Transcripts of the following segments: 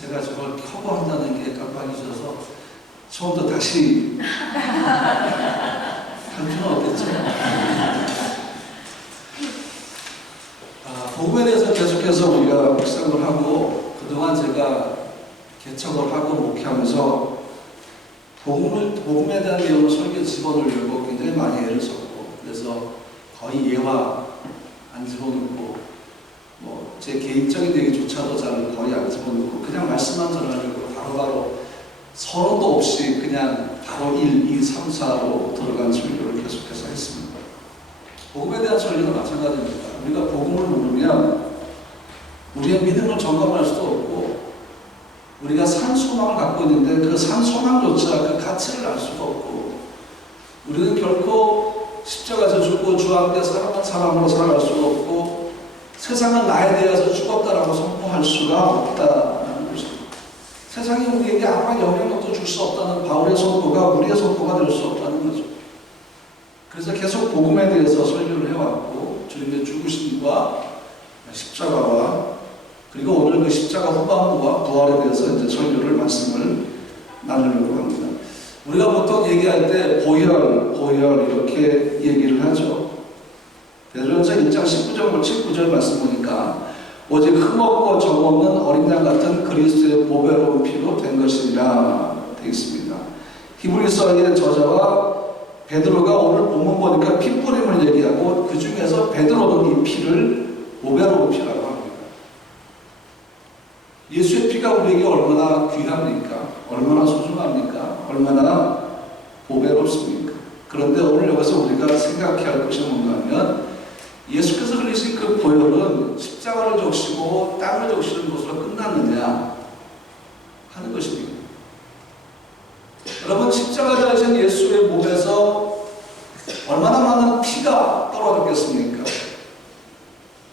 제가 저걸 켜고 한다는 게 깜빡 잊어서 처음부터 다시 할 필요는 없겠죠. 복음에 대해서 계속해서 우리가 묵상을 하고 그동안 제가 개척을 하고 목회하면서 복음에 대한 내용을 설교 집어넣으려고 굉장히 많이 애를 썼고, 그래서 거의 예화 안 집어넣고 제 개인적인 얘기조차도 잘 거의 안 집어넣고 그냥 말씀만 전하려고 바로바로 서론도 없이 그냥 바로 1, 2, 3, 4로 들어간 설교를 계속해서 했습니다. 복음에 대한 설교도 마찬가지입니다. 우리가 복음을 모르면 우리의 믿음을 점검할 수도 없고, 우리가 산 소망을 갖고 있는데 그 산 소망조차 그 가치를 알 수가 없고, 우리는 결코 십자가에서 죽고 주 앞에 살아난 사람으로 살아갈 수가 없고, 세상은 나에 대해서 죽었다라고 선포할 수가 없다는 것입니다. 세상이 우리에게 아무런 영향력도 줄 수 없다는 바울의 선포가 우리의 선포가 될 수 없다는 거죠. 그래서 계속 복음에 대해서 설교를 해왔고, 주님의 죽으심과 십자가와 그리고 오늘 그 십자가 후반부와 부활에 대해서 이제 설교를 말씀을 나누려고 합니다. 우리가 보통 얘기할 때 보혈 이렇게 얘기를 하죠. 베드로전서 1장 19절 말씀 보니까 오직 흠없고 정없는 어린 양 같은 그리스도의 보배로운 피로 된 것이니라 되어 있습니다. 히브리서의 저자와 베드로가 오늘 본문 보니까 피뿌림을 얘기하고 그 중에서 베드로는 이 피를 보배로운 피라고 합니다. 예수의 피가 우리에게 얼마나 귀합니까? 얼마나 소중합니까? 얼마나 보배롭습니까? 그런데 오늘 여기서 우리가 생각해야 할 것이 뭔가 하면 예수께서 흘리신 그 보혈은 십자가를 적시고 땅을 적시는 것으로 끝났느냐 하는 것입니다. 여러분, 십자가에 달리신 예수의 몸에서 얼마나 많은 피가 떨어졌겠습니까?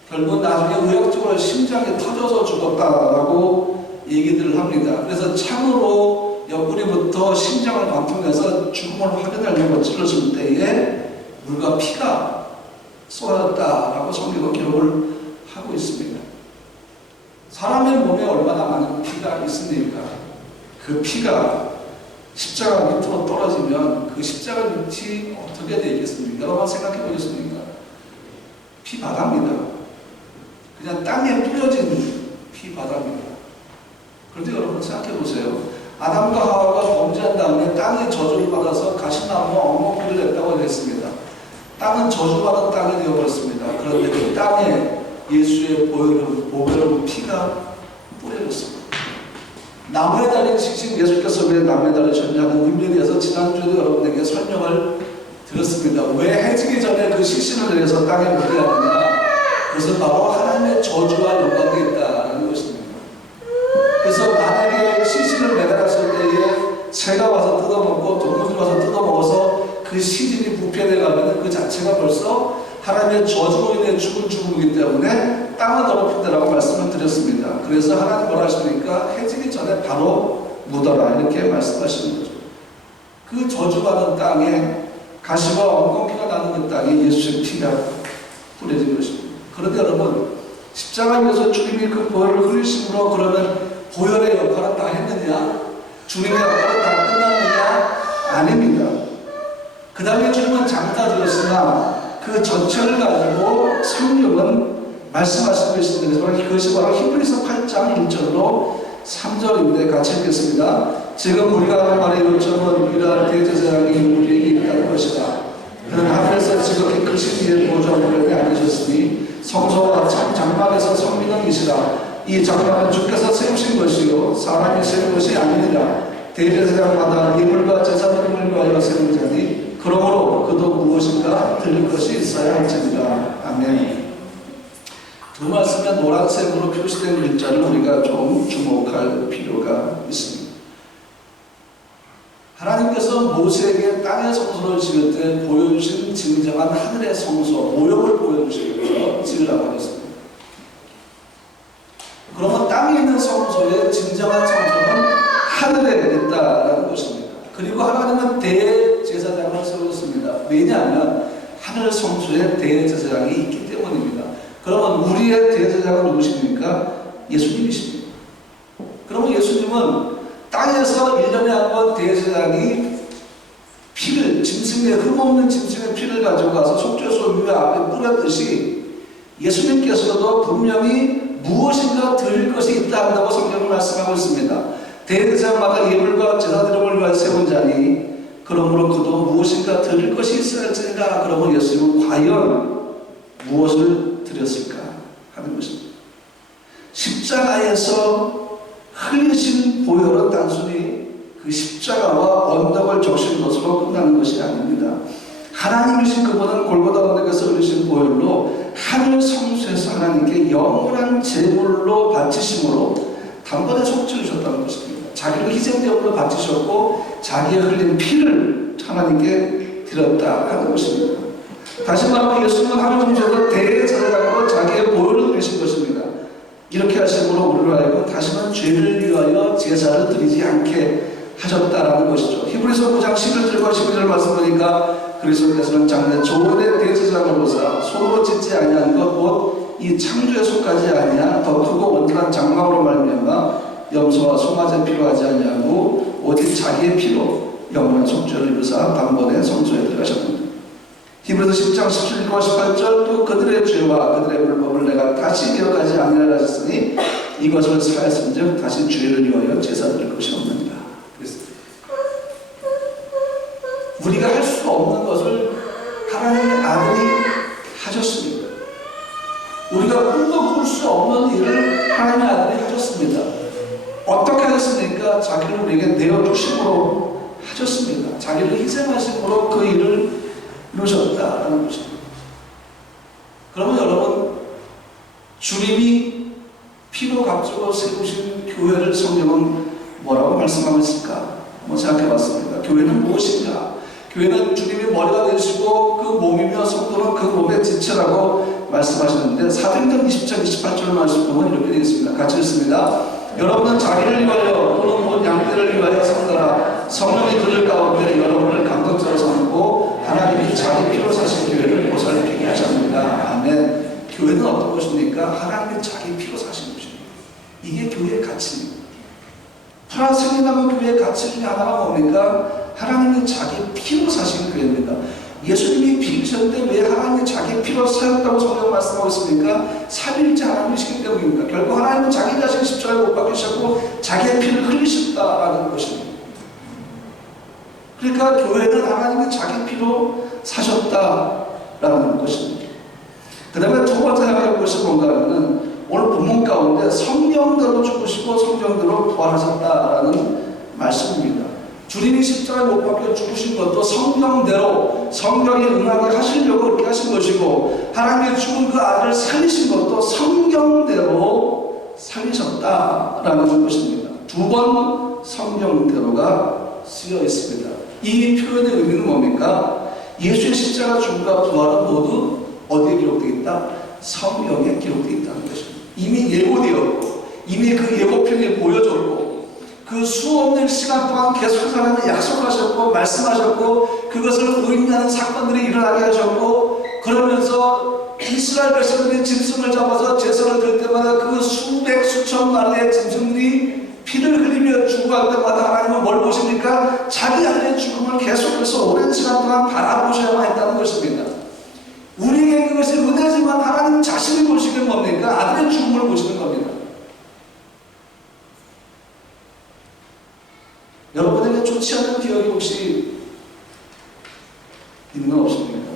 결국 나중에 의학적으로 심장이 터져서 죽었다라고 얘기들을 합니다. 그래서 창으로 옆구리부터 심장을 관통해서 죽음을 확인하려고 찔렀을 때에 물과 피가 쏟아졌다라고 성경은 기록을 하고 있습니다. 사람의 몸에 얼마나 많은 피가 있습니까? 그 피가 십자가 밑으로 떨어지면 그 십자가 밑이 어떻게 되겠습니까? 여러분 생각해 보겠습니까? 피바다입니다. 그냥 땅에 뿌려진 피바다입니다. 그런데 여러분 생각해 보세요. 아담과 하와가 범죄한 다음에 땅이 저주를 받아서 가시나무와 엉겅퀴를 냈다고 했습니다. 땅은 저주받은 땅이 되어버렸습니다. 그런데 그 땅에 예수의 보배로운 피가 뿌려졌습니다. 나무에 달린 시신, 예수께서 왜 나무에 달리셨냐는 의미에 대해서 지난주에도 여러분에게 설명을 드렸습니다. 왜 해지기 전에 그 시신을 내려서 땅에 묻게 하느냐? 그것은 바로 하나님의 저주와 연관되어 있다는 것입니다. 그래서 만약에 시신을 매달았을 때에 새가 와서 뜯어먹고 동물들이 와서 뜯어먹어서 그 시신이 부패되어 가면 그 자체가 벌써 하나님의 저주로 인해 죽은 죽음이기 때문에 땅을 더럽힌다라고 말씀을 드렸습니다. 그래서 하나님 뭐라 하십니까? 해지기 전에 바로 묻어라 이렇게 말씀하시는 거죠. 그 저주받은 땅에 가시와 엉겅퀴가 나는 그 땅에 예수의 피가 뿌려진 것입니다. 그런데 여러분, 십자가 위에서 주님이 그 보혈을 흘리심으로 그러면 보혈의 역할은 다 했느냐? 주님의 역할은 다 끝났느냐? 아닙니다. 그 다음에 주님은 장사되었으나 그 전체를 가지고 성령은 말씀하시고 있습니다. 그것이 바로 히브리서 8장 1절로 3절인데 같이 읽겠습니다. 지금 우리가 하는 말의 요점은 유일한 대제사장이 우리에게 있다는 것이다. 그는 하늘에서 지극히 크신 이의 보좌문에 앉으셨으니 성소와 참 장막에서 성민왕이시라. 이 장막은 주께서 세우신 것이요 사람이 세운 것이 아니니라. 대제사장마다 예물과 제사드림을 위하여 세운 자니 그러므로 그도 무엇인가 들릴 것이 있어야 할지니라. 아멘. 두 말씀에 노란색으로 표시된 글자를 우리가 좀 주목할 필요가 있습니다. 하나님께서 모세에게 땅의 성소를 지을 때 보여주신 진정한 하늘의 성소, 모형을 보여주시면서 지으라고 하셨습니다. 그러면 땅에 있는 성소의 진정한 성소는 하늘에 있다라는 것입니다. 그리고 하나님은 대제사장을 세우셨습니다. 왜냐하면 하늘 성소에 대제사장이 있기 때문입니다. 그러면 우리의 대제사장은 누구십니까? 예수님이십니다. 그러면 여러분, 예수님은 땅에서 1년에 한 번 대제사장이 피를, 짐승의, 흠없는 짐승의 피를 가지고 가서 속죄소 위에 앞에 뿌렸듯이 예수님께서도 분명히 무엇인가 드릴 것이 있다 한다고 성경을 말씀하고 있습니다. 대제사장마다 예물과 제사드림을 위하여 세운 자니 그러므로 그도 무엇인가 드릴 것이 있어야지가. 그러면 예수님은 과연 무엇을 드렸을까 하는 것입니다. 십자가에서 흘리신 보혈은 단순히 그 십자가와 언덕을 적신 것으로 끝나는 것이 아닙니다. 하나님이신 그분은 골고다 언덕에서 흘리신 보혈로 하늘 성소에서 하나님께 영원한 제물로 바치심으로 단번에 속죄해 주셨다는 것입니다. 자기를 희생제물로 바치셨고 자기의 흘린 피를 하나님께 드렸다 하는 것입니다. 다시 말하면 예수님은 하늘 성소에서 대제사장으로 자기의 보혈을 드리신 것입니다. 이렇게 하심으로 우리를 알고 다시는 죄를 위하여 제사를 드리지 않게 하셨다라는 것이죠. 히브리서 9장 11절과 12절 말씀 보니까 그리스도께서는 장래 조원의 대제사장으로서 손으로 짓지 아니한 것 곧 이 창조에 속하지 아니한 더 크고 온전한 장막으로 말미암아 염소와 송아지 필요하지 아니하고 오직 자기의 피로 영원한 속죄를 이루사 단번에 성소에 들어가셨습니다. 히브리서 10장 17절과 18절 또 그들의 죄와 그들의 불법을 내가 다시 기억하지 아니하라 하셨으니 이것을 사했은즉 다시 죄를 위하여 제사 드릴 것이 없느니라. 우리가 할 수 없는 것을 하나님의 아들이 하셨습니다. 우리가 꿈도 꿀 수 없는 일을 하나님의 아들이 하셨습니다. 어떻게 하셨습니까? 자기를 우리에게 내어주심으로 하셨습니다. 자기를 희생하심으로 그 일을 이루셨다라는 것입니다. 그러면 여러분, 주님이 피로 값주고 세우신 교회를 성경은 뭐라고 말씀하고 있을까? 한번 생각해 봤습니다. 교회는 무엇인가? 교회는 주님이 머리가 되시고 그 몸이며 성도는 그 몸의 지체라고 말씀하셨는데 사도행전 20장 28절 말씀 보면 이렇게 되어 있습니다. 같이 읽습니다. 여러분은 자기를 위하여 또는 온 양떼를 위하여 산다라. 성령이 그들 가운데 여러분을 감독자로 삼고 하나님이 자기 피로 사신 교회를 보살피게 하셨습니다. 아멘. 교회는 어떤 것입니까? 하나님이 자기 피로 사신 것입니다. 이게 교회의 가치입니다. 프라스리나무 교회의 가치 중에 하나가 뭡니까? 하나님이 자기 피로 사신 교회입니다. 예수님이 비셨는데 왜 하나님이 자기 피로 사였다고 성경 말씀하고 있습니까? 삼일째 하나님이시기 때문입니다. 결국 하나님은 자기 자신 십자가에 못 박히셨고 자기의 피를 흘리셨다라는 것입니다. 그러니까 교회는 하나님이 자기 피로 사셨다라는 것입니다. 그 다음에 두 번째 생각할 것이 뭔가 하면은 오늘 본문 가운데 성령대로 죽으시고 성령대로 부활하셨다라는 말씀입니다. 주님이 십자가에 못 박혀 죽으신 것도 성령대로 성령이 응하게 하시려고 그렇게 하신 것이고 하나님의 죽은 그 아들을 살리신 것도 성령대로 살리셨다라는 것입니다. 두 번 성령대로가 쓰여 있습니다. 이 표현의 의미는 뭡니까? 예수의 십자가 죽음과 부활은 모두 어디에 기록되어 있다? 성경에 기록되어 있다는 것입니다. 이미 예고되었고 이미 그 예고편이 보여졌고 그 수없는 시간 동안 계속해서 하나님은 약속하셨고 말씀하셨고 그것을 의미하는 사건들이 일어나게 하셨고 그러면서 이스라엘 백성들이 짐승을 잡아서 제사를 드릴 때마다 그 수백 수천 마리의 짐승들이 피를 흘리며 죽어갈 때마다 하나님은 뭘 보십니까? 자기 아들의 죽음을 계속해서 오랜 시간 동안 바라보셔야만 했다는 것입니다. 우리에게 그것이 은혜지만 하나님 자신이 보시기엔 뭡니까? 아들의 죽음을 보시는 겁니다. 여러분에게 좋지 않은 기억이 혹시 있는 건 없습니까?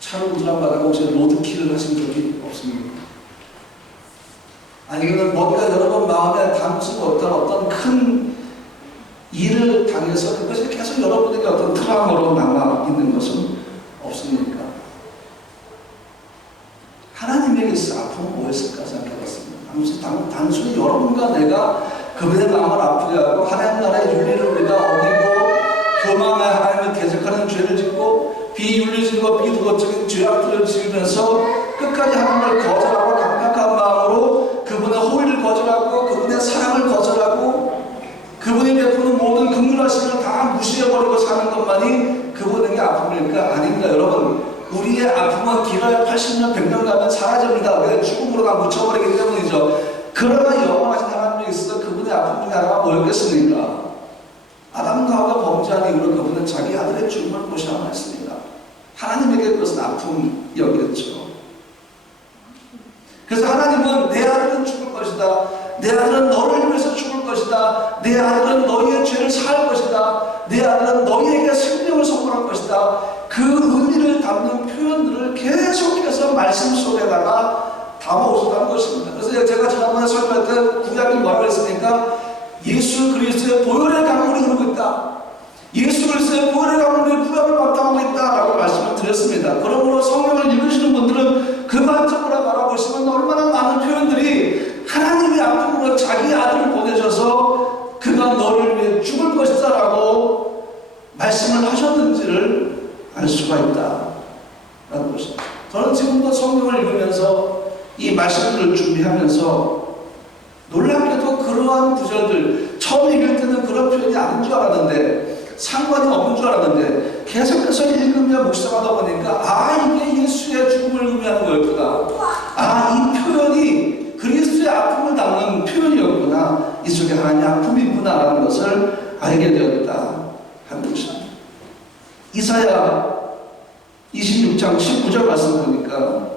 차를 운전하다가 혹시 로드킬을 하신 적이 없습니까? 아니면 뭔가 여러분 마음에 담수고 어떤 큰 일을 당해서 그것이 계속 여러분에게 어떤 트라우마로 남아 있는 것은 없습니까? 하나님에게 있어 아픔은 뭐였을까 생각해봤습니다. 단순히 여러분과 내가 그분의 마음을 아프게 하고 하나님 나라의 윤리를 우리가 어기고 교만에 하나님을 대적하는 죄를 짓고 비윤리적이고 비도덕적인 죄악들을 지으면서 끝까지 하나님을 거절하고 강력한 마음으로 그분의 호의를 거절하고 그분의 사랑을 거절하고 그분이 베푸는 모든 긍휼하심을 다 무시해버리고 사는 것만이 그분에게 아픔일까? 아닙니다. 여러분, 우리의 아픔은 길어야 80년 100년 가면 사라집니다. 왜? 죽음으로 다 묻혀버리기 때문이죠. 그러나 영원하신 하나님에 있어서 그분의 아픔 중에 하나가 뭐였겠습니까? 아담과 하와가 범죄한 이후로 그분은 자기 아들의 죽음을 고시하고 했습니다. 하나님에게 그것은 아픔이었겠죠. 그래서 하나님은 내 아들은 죽을 것이다. 내 아들은 너를 위해서 죽을 것이다. 내 아들은 너희의 죄를 사할 것이다. 내 아들은 너희에게 생명을 선물할 것이다. 그 의미를 담는 표현들을 계속해서 말씀 속에다가 담아오셨다는 것입니다. 그래서 제가 지난번에 설명할 때 구약이 뭐라고 했습니까? 예수 그리스도의 보혈의 강물이 흐르고 있다. 예수 그리스도의 보혈의 강물이 구약을 바탕하고 있다라고 말씀을 드렸습니다. 그러므로 성경을 읽으시는 분들은 그 관점으로 바라보시면 얼마나 많은 표현들이 하나님의 아픔으로 자기 아들을 보내셔서 그가 너를 위해 죽을 것이다 라고 말씀을 하셨는지를 알 수가 있다라는 것입니다. 저는 지금도 성경을 읽으면서 이 말씀들을 준비하면서 놀랍게도 그러한 구절들 처음 읽을 때는 그런 표현이 아닌 줄 알았는데 상관이 없는 줄 알았는데 계속해서 읽으며 묵상하다 보니까 이게 예수의 죽음을 의미하는 거였구나. 이 표현이 그리스도의 아픔을 담는 표현이었구나. 이 속에 하나님의 아픔이 있구나라는 것을 알게 되었다 하는 것입니다. 이사야 26장 19절 말씀 보니까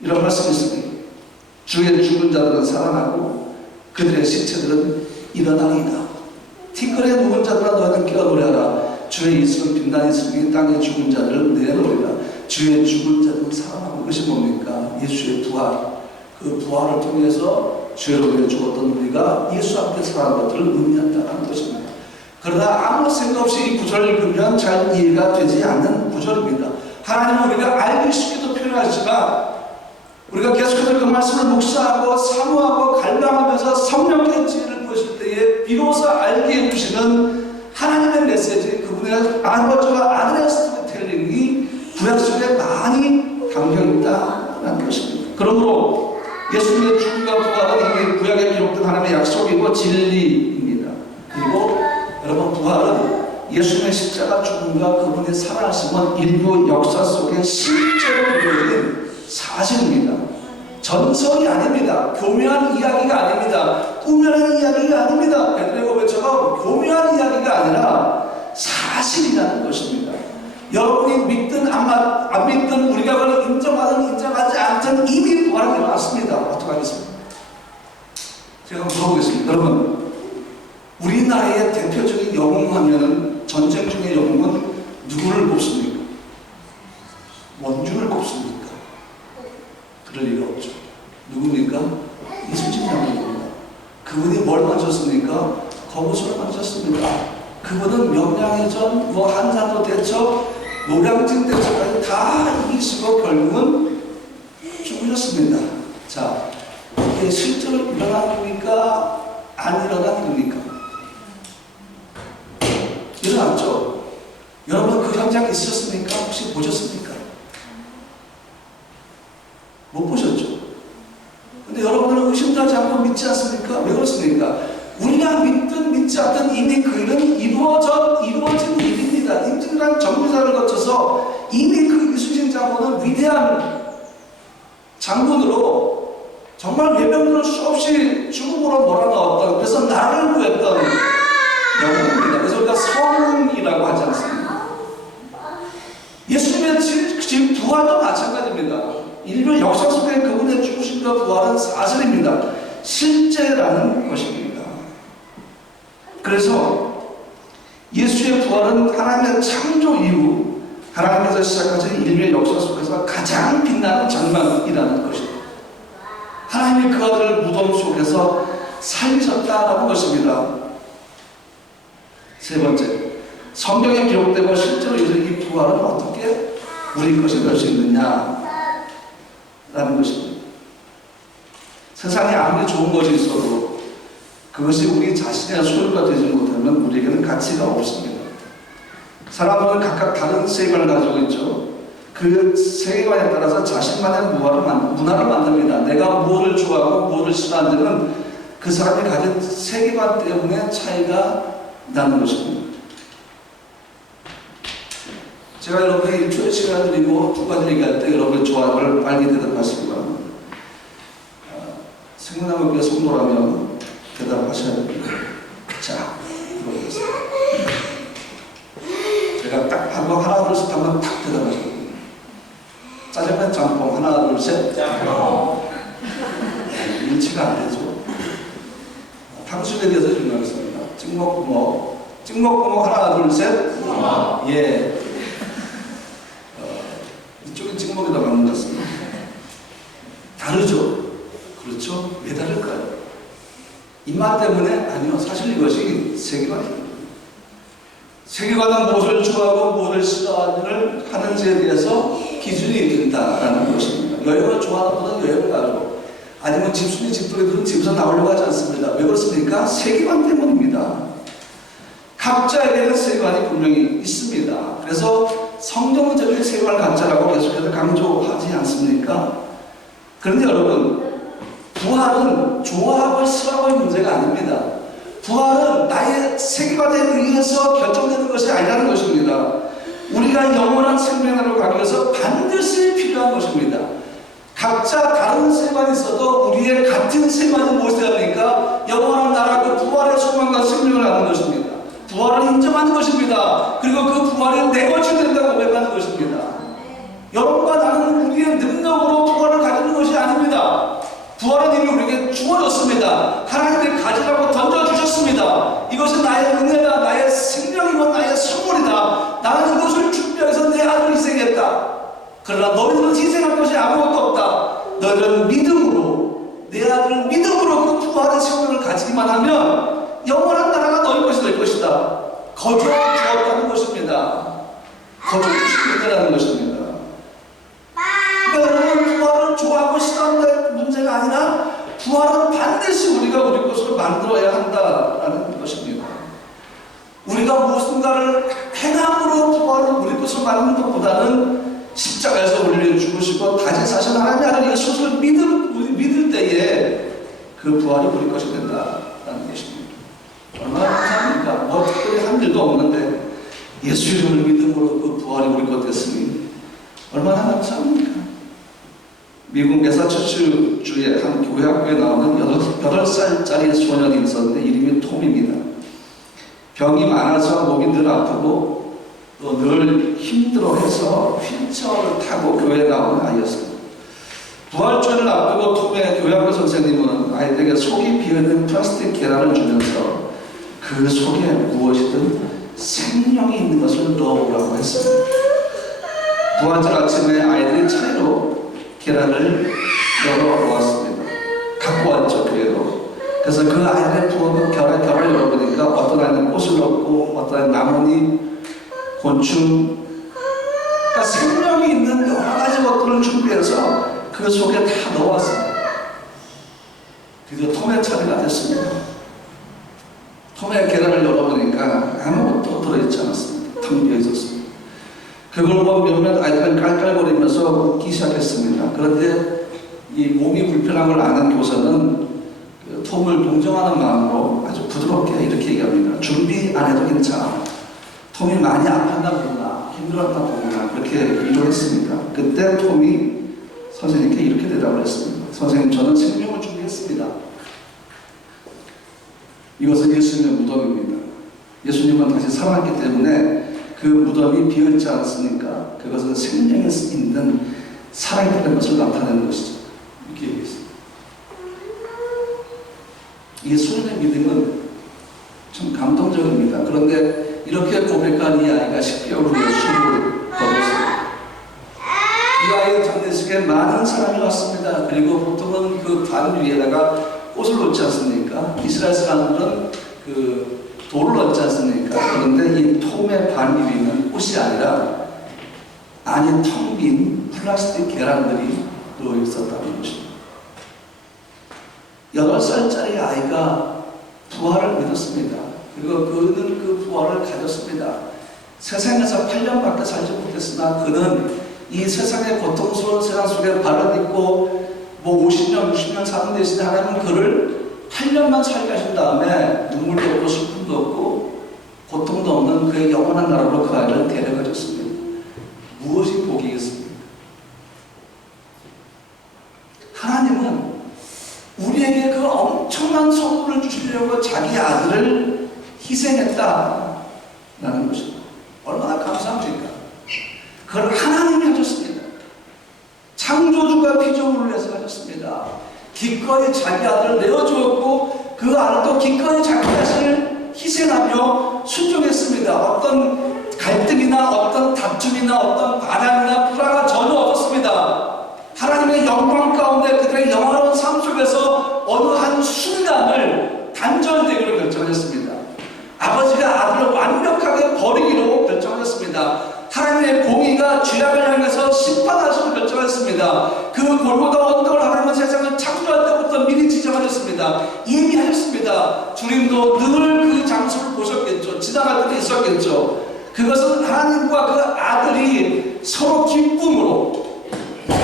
이런 말씀이 있습니다. 주의 죽은 자들은 살아나고 그들의 시체들은 일어나리이다. 티끌에 누운 자들아 너희는 깨어 노래하라. 주의 이슬은 빛나는 이슬이 땅에 죽은 자들을 내놓으리라. 주의 죽은 자들은 살아나고. 그것이 뭡니까? 예수의 부활. 그 부활을 통해서 죄로 위해 죽었던 우리가 예수 앞에 살아난 것들을 의미한다는 것입니다. 그러나 아무 생각 없이 이 구절을 읽으면 잘 이해가 되지 않는 구절입니다. 하나님은 우리가 알기 쉽게도 표현하지만 우리가 계속해서 그 말씀을 묵상하고 사모하고 갈망하면서 성령의 지혜를 보실 때에 비로소 알게 해주시는 하나님의 메시지, 그분의 아버지와 아들의 스토리텔링이 구약 속에 많이 담겨있다는 것입니다. 그러므로 예수님의 죽음과 부활은 이미 구약에 기록된 하나님의 약속이고 진리입니다. 그리고 여러분, 부활은 예수님의 십자가 죽음과 그분의 살아나심은 인류 역사 속에 실제로 이루어진 사실입니다. 전설이 아닙니다. 교묘한 이야기가 아닙니다. 꾸며낸 이야기가 아닙니다. 베드로의 고백처럼 교묘한 이야기가 아니라 사실이라는 것입니다. 여러분이 믿든 안 믿든 우리가 그걸 인정하지 않든 이미 부활은 일어났습니다. 어떻게 하겠습니까? 제가 한번 물어보겠습니다. 여러분, 우리나라의 대표적인 영웅하면은 전쟁 중의 영웅은 누구를 꼽습니까? 원준을 꼽습니까? 그럴 리가 없죠. 누굽니까? 이순신 장군입니다. 그분이 뭘 만졌습니까? 거무술을 만졌습니다. 그분은 명량해전, 한산도 대처, 노량진 대처까지 다 이기시고 결국은 죽으셨습니다. 자, 이게 실제로 일어난 일입니까? 안 일어난 일입니까? 일어났죠. 여러분 그 현장에 있었습니까? 혹시 보셨습니까? 못 보셨죠? 근데 여러분은 의심도 하지 않고 믿지 않습니까? 왜 그렇습니까? 우리가 믿든 믿지 않든 이미 그 일은 이루어진 일입니다. 인증이란 정비사를 거쳐서 이미 그 이순신 장군은 위대한 장군으로 정말 외병들을 수없이 죽음으로 몰아넣었던, 그래서 나를 구했던 영웅입니다. 그래서 우리가 성이라고 하지 않습니까? 예수님의 지금 부활도 마찬가지입니다. 인류 역사 속에 그분의 죽으심과 부활은 사실입니다. 실제라는 것입니다. 그래서 예수의 부활은 하나님의 창조 이후 하나님께서 시작하신 인류의 역사 속에서 가장 빛나는 장면이라는 것입니다. 하나님이 그 아들을 무덤 속에서 살리셨다는 것입니다. 세 번째, 성경에 기록되고 실제로 이 부활은 어떻게 우리 것이 될 수 있느냐 라는 것입니다. 세상에 아무리 좋은 것이 있어도 그것이 우리 자신의 소유가 되지 못하면 우리에게는 가치가 없습니다. 사람은 각각 다른 세계관을 가지고 있죠. 그 세계관에 따라서 자신만의 문화를 만듭니다. 내가 무엇을 좋아하고 무엇을 싫어하는지는 그 사람이 가진 세계관 때문에 차이가 나는 것입니다. 제가 여러분에게 일초의 시간을 드리고 두 가지 얘기할 때 여러분의 좋아하는 걸 빨리 대답하시기 바랍니다. 생명나무교회 성도라면 대답하셔야 됩니다. 자, 들어보겠습니다. 제가 딱 하고 하나 둘 셋 하면 딱 대답하셔야 됩니다. 짜장면 짬뽕 하나 둘 셋. 짬뽕. 일치가 안 되죠. 탕수육에 대해서 질문하겠습니다. 찍먹구멍 하나 둘 셋. 예. 이쪽이 찍먹이 더 맞는 것 같습니다. 다르죠? 그렇죠? 왜 다를까요? 입맛 때문에? 아니요. 사실 이것이 세계관입니다. 세계관은 무엇을 좋아하고 무엇을 싫어하는지에 대해서 기준이 된다라는 것입니다. 여행을 좋아하는 분은 여행을 가고, 아니면 집순이 집돌이들은 집에서 나오려고 하지 않습니다. 왜 그렇습니까? 세계관 때문입니다. 각자에게는 세계관이 분명히 있습니다. 그래서 성경적인 세계관을 갖자라고 계속해서 강조하지 않습니까? 그런데 여러분, 부활은 좋아하고 싫어하고의 문제가 아닙니다. 부활은 나의 세계관에 의해서 결정되는 것이 아니라는 것입니다. 우리가 영원한 생명으로 가기 위해서 반드시 필요한 것입니다. 각자 다른 세계관이 있어도 우리의 같은 세계관이 무엇이 됩니까? 영원한 나라, 그 부활의 소망과 생명을 하는 것입니다. 부활을 인정하는 것입니다. 그리고 그 부활이 내 것이 된다고 고백하는 것입니다. 여러분과 나는 우리의 능력으로 부활을 가지는 것이 아닙니다. 부활은 이미 우리에게 주어졌습니다. 하나님께 가지라고 던져주셨습니다. 이것은 나의 은혜다, 나의 생명이고 나의 선물이다. 나는 이것을 준비해서 내 아들을 희생했다. 그러나 너희들은 희생할 것이 아무것도 없다. 너희들은 믿음으로, 내 아들은 믿음으로 그 부활의 생명을 가지기만 하면 영원한 나라가 너희 것이 될 것이다. 거저 주었다는 것입니다. 거저 주시겠다는 것입니다. 그러니까 여러분, 부활을 좋아하고 싫어한다는 문제가 아니라 부활은 반드시 우리가 우리 것으로 만들어야 한다는 것입니다. 우리가 무엇인가를 행함으로 부활을 우리 것으로 만드는 것보다는 십자가에서 우리를 죽으시고 다시 사신 하나님의 아들 예수를 믿을 때에 그 부활이 우리 것이 된다는 것입니다. 얼마나 감사합니까? 뭐 특별히 한 일도 없는데 예수 이름을 믿음으로 그 부활이 우리 것 됐으니 얼마나 감사합니까? 미국 매사추세츠주의 한 교회 학교에 나오는 8살짜리 소년이 있었는데 이름이 톰입니다. 병이 많아서 몸이 늘 아프고 또 늘 힘들어해서 휠체어를 타고 교회에 나오는 아이였습니다. 부활절을 앞두고 톰의 교회학교 선생님은 아이들에게 속이 비어있는 플라스틱 계란을 주면서 그 속에 무엇이든 생명이 있는 것을 넣어오라고 했습니다. 부활절 아침에 아이들이 차례로 계란을 열어보았습니다. 갖고 왔죠, 교회로. 그래서 그 아이들의 부엌은 결을 열어보니까 어떤 아이는 꽃을 넣고 어떤 아이는 나뭇잎, 곤충, 그러니까 생명이 있는 여러 가지 것들을 준비해서 그 속에 다 넣어왔습니다. 드디어 톰의 차례가 됐습니다. 톰의 계란을 열어보니까 아무것도 들어있지 않았습니다. 텅 비어 있었습니다. 그걸 보고 몇몇 아이들은 깔깔거리면서 웃기 시작했습니다. 그런데 이 몸이 불편한 걸 아는 교사는 그 톰을 동정하는 마음으로 아주 부드럽게 이렇게 얘기합니다. 준비 안 해도 괜찮아. 톰이 많이 아팠나 보구나, 힘들었나 보구나, 그렇게 위로했습니다. 그때 톰이 선생님께 이렇게 대답을 했습니다. 선생님, 저는 생명을 준비했습니다. 이것은 예수님의 무덤입니다. 예수님은 다시 살아났기 때문에 그 무덤이 비어있지 않습니까? 그것은 생명이 있는 살아있다는 것을 나타내는 것이죠. 이렇게 얘기했습니다. 이 소년의 믿음은 참 감동적입니다. 그런데 이렇게 고백한 이 아이가 10개월 후에 수술을 받았습니다. 이 아이의 장례식에 많은 사람이 왔습니다. 그리고 보통은 그 반 위에다가 꽃을 놓지 않습니까? 이스라엘 사람들은 그 돌을 넣지 않습니까? 그런데 이 톰의 반 위에는 꽃이 아니라 안이 텅 빈 플라스틱 계란들이 놓여 있었다는 것입니다. 8살짜리 아이가 부활을 믿었습니다. 그리고 그는 그 부활을 가졌습니다. 세상에서 8년밖에 살지 못했으나 그는 이 세상의 고통스러운 세상 속에 발을 딛고 뭐 50년, 60년 사는 대신에 하나님은 그를 8년만 살게 하신 다음에 눈물도 없고 슬픔도 없고 고통도 없는 그의 영원한 나라로 그 아이를 데려가셨습니다. 무엇이 복이겠습니까? 하나님은 우리 우리에게 그 엄청난 선물을 주시려고 자기 아들을 희생했다라는 것입니다. 얼마나 감사합니까? 그걸 하나님이 하셨습니다. 창조주가 피조물을 위해서 하셨습니다. 기꺼이 자기 아들을 내어주었고 그 아들도 기꺼이 자기 자신을 희생하며 순종했습니다. 어떤 갈등이나 어떤 다툼이나 어떤 반항이나 불화가 전혀 없었습니다. 하나님의 영광 가운데 그들의 영화로운 삶 속에서 어느 한 순간을 단절되기로 결정했습니다. 아버지가 아들을 완벽하게 버리기로 결정했습니다. 하나님의 공의가 죄악을 향해서 심판하시고 결정했습니다. 그 골고다 언덕을 하나님은 세상을 창조할 때부터 미리 지정하셨습니다. 이미 하셨습니다. 주님도 늘 그 장소를 보셨겠죠. 지나갈 때도 있었겠죠. 그것은 하나님과 그 아들이 서로 기쁨으로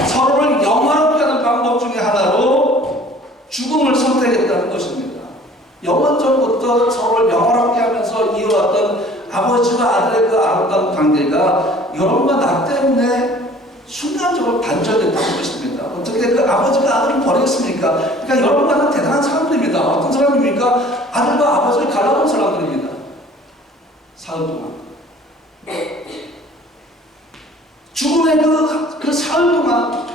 서로를 영화롭게 하는 방법 중에 하나로 죽음을 선택했다는 것입니다. 영원전부터 서로를 영화롭게 하면서 이어왔던 아버지와 아들의 그 아름다운 관계가 여러분과 나 때문에 순간적으로 단절됐다는 것입니다. 어떻게 그 아버지가 아들을 버렸습니까? 그러니까 여러분과 나는 대단한 사람들입니다. 어떤 사람입니까? 아들과 아버지를 갈라놓은 사람들입니다. 사흘 동안. 죽음의 그 사흘 동안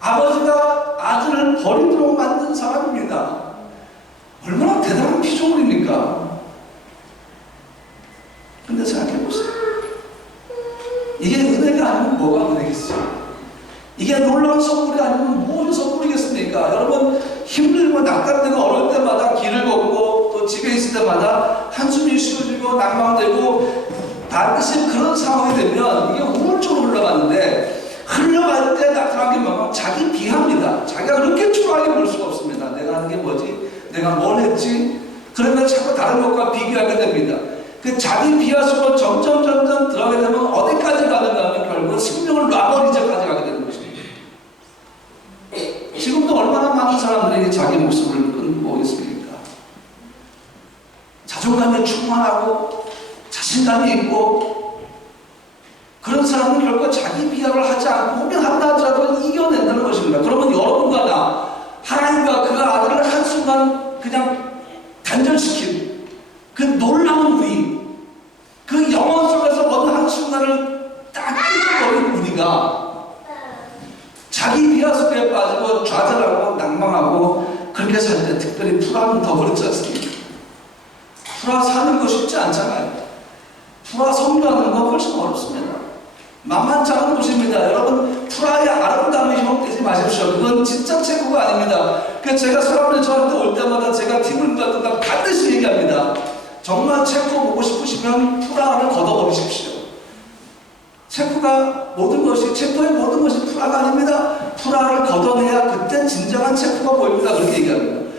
아버지가 아들을 버리도록 만든 사람입니다. 얼마나 대단한 피조물입니까? 근데 생각해보세요. 이게 은혜가 아니면 뭐가 은혜겠어요? 이게 놀라운 선물이 아니면 무엇이 선물이겠습니까? 여러분 힘들고 낙담되고 어려울 때마다 길을 걷고 또 집에 있을 때마다 한숨이 쉬어지고 낭망되고 반드시 그런 상황이 되면 이게 우울증으로 흘러가는데 흘러갈 때 나타나게 보면 자기 비하입니다. 자기가 그렇게 초라하게 볼 수가 없습니다. 내가 하는 게 뭐지? 내가 뭘 했지? 그러면 자꾸 다른 것과 비교하게 됩니다. 그 자기 비하 속으로 점점 들어가게 되면 어디까지 가는가 하면 결국 생명을 놔버리자까지 가게 되는 것입니다. 지금도 얼마나 많은 사람들이 자기 목숨을 끊고 있습니까? 자존감이 충만하고 자신감이 있고 그런 사람은 결국 자기 비하를 하지 않고 혹은 한다 하더라도 이겨낸다는 것입니다. 그러면 여러분과 나 하나님과 그 아들을 한순간 그냥 단절시킨 그 놀라운 우리, 그 영혼 속에서 어느 한순간을 딱 끊어버린 우리가 자기 비하 속에 빠지고 좌절하고 낭망하고 그렇게 살 때 특별히 불화는 더 그렇지 않습니까? 불화 사는 거 쉽지 않잖아요. 불화 성교하는 거 훨씬 어렵습니다. 만만치 않은 곳입니다. 여러분 불화의 아름다움에 현혹되지 마십시오. 그건 진짜 최고가 아닙니다. 그래서 제가 사람들이 저한테 올 때마다 제가 팀을 갖다가 반드시 얘기합니다. 정말 체코 보고 싶으시면 프라하를 걷어버리십시오. 체코가 모든 것이, 체코의 모든 것이 프라가 아닙니다. 프라하를 걷어내야 그때 진정한 체코가 보입니다. 그렇게 얘기합니다.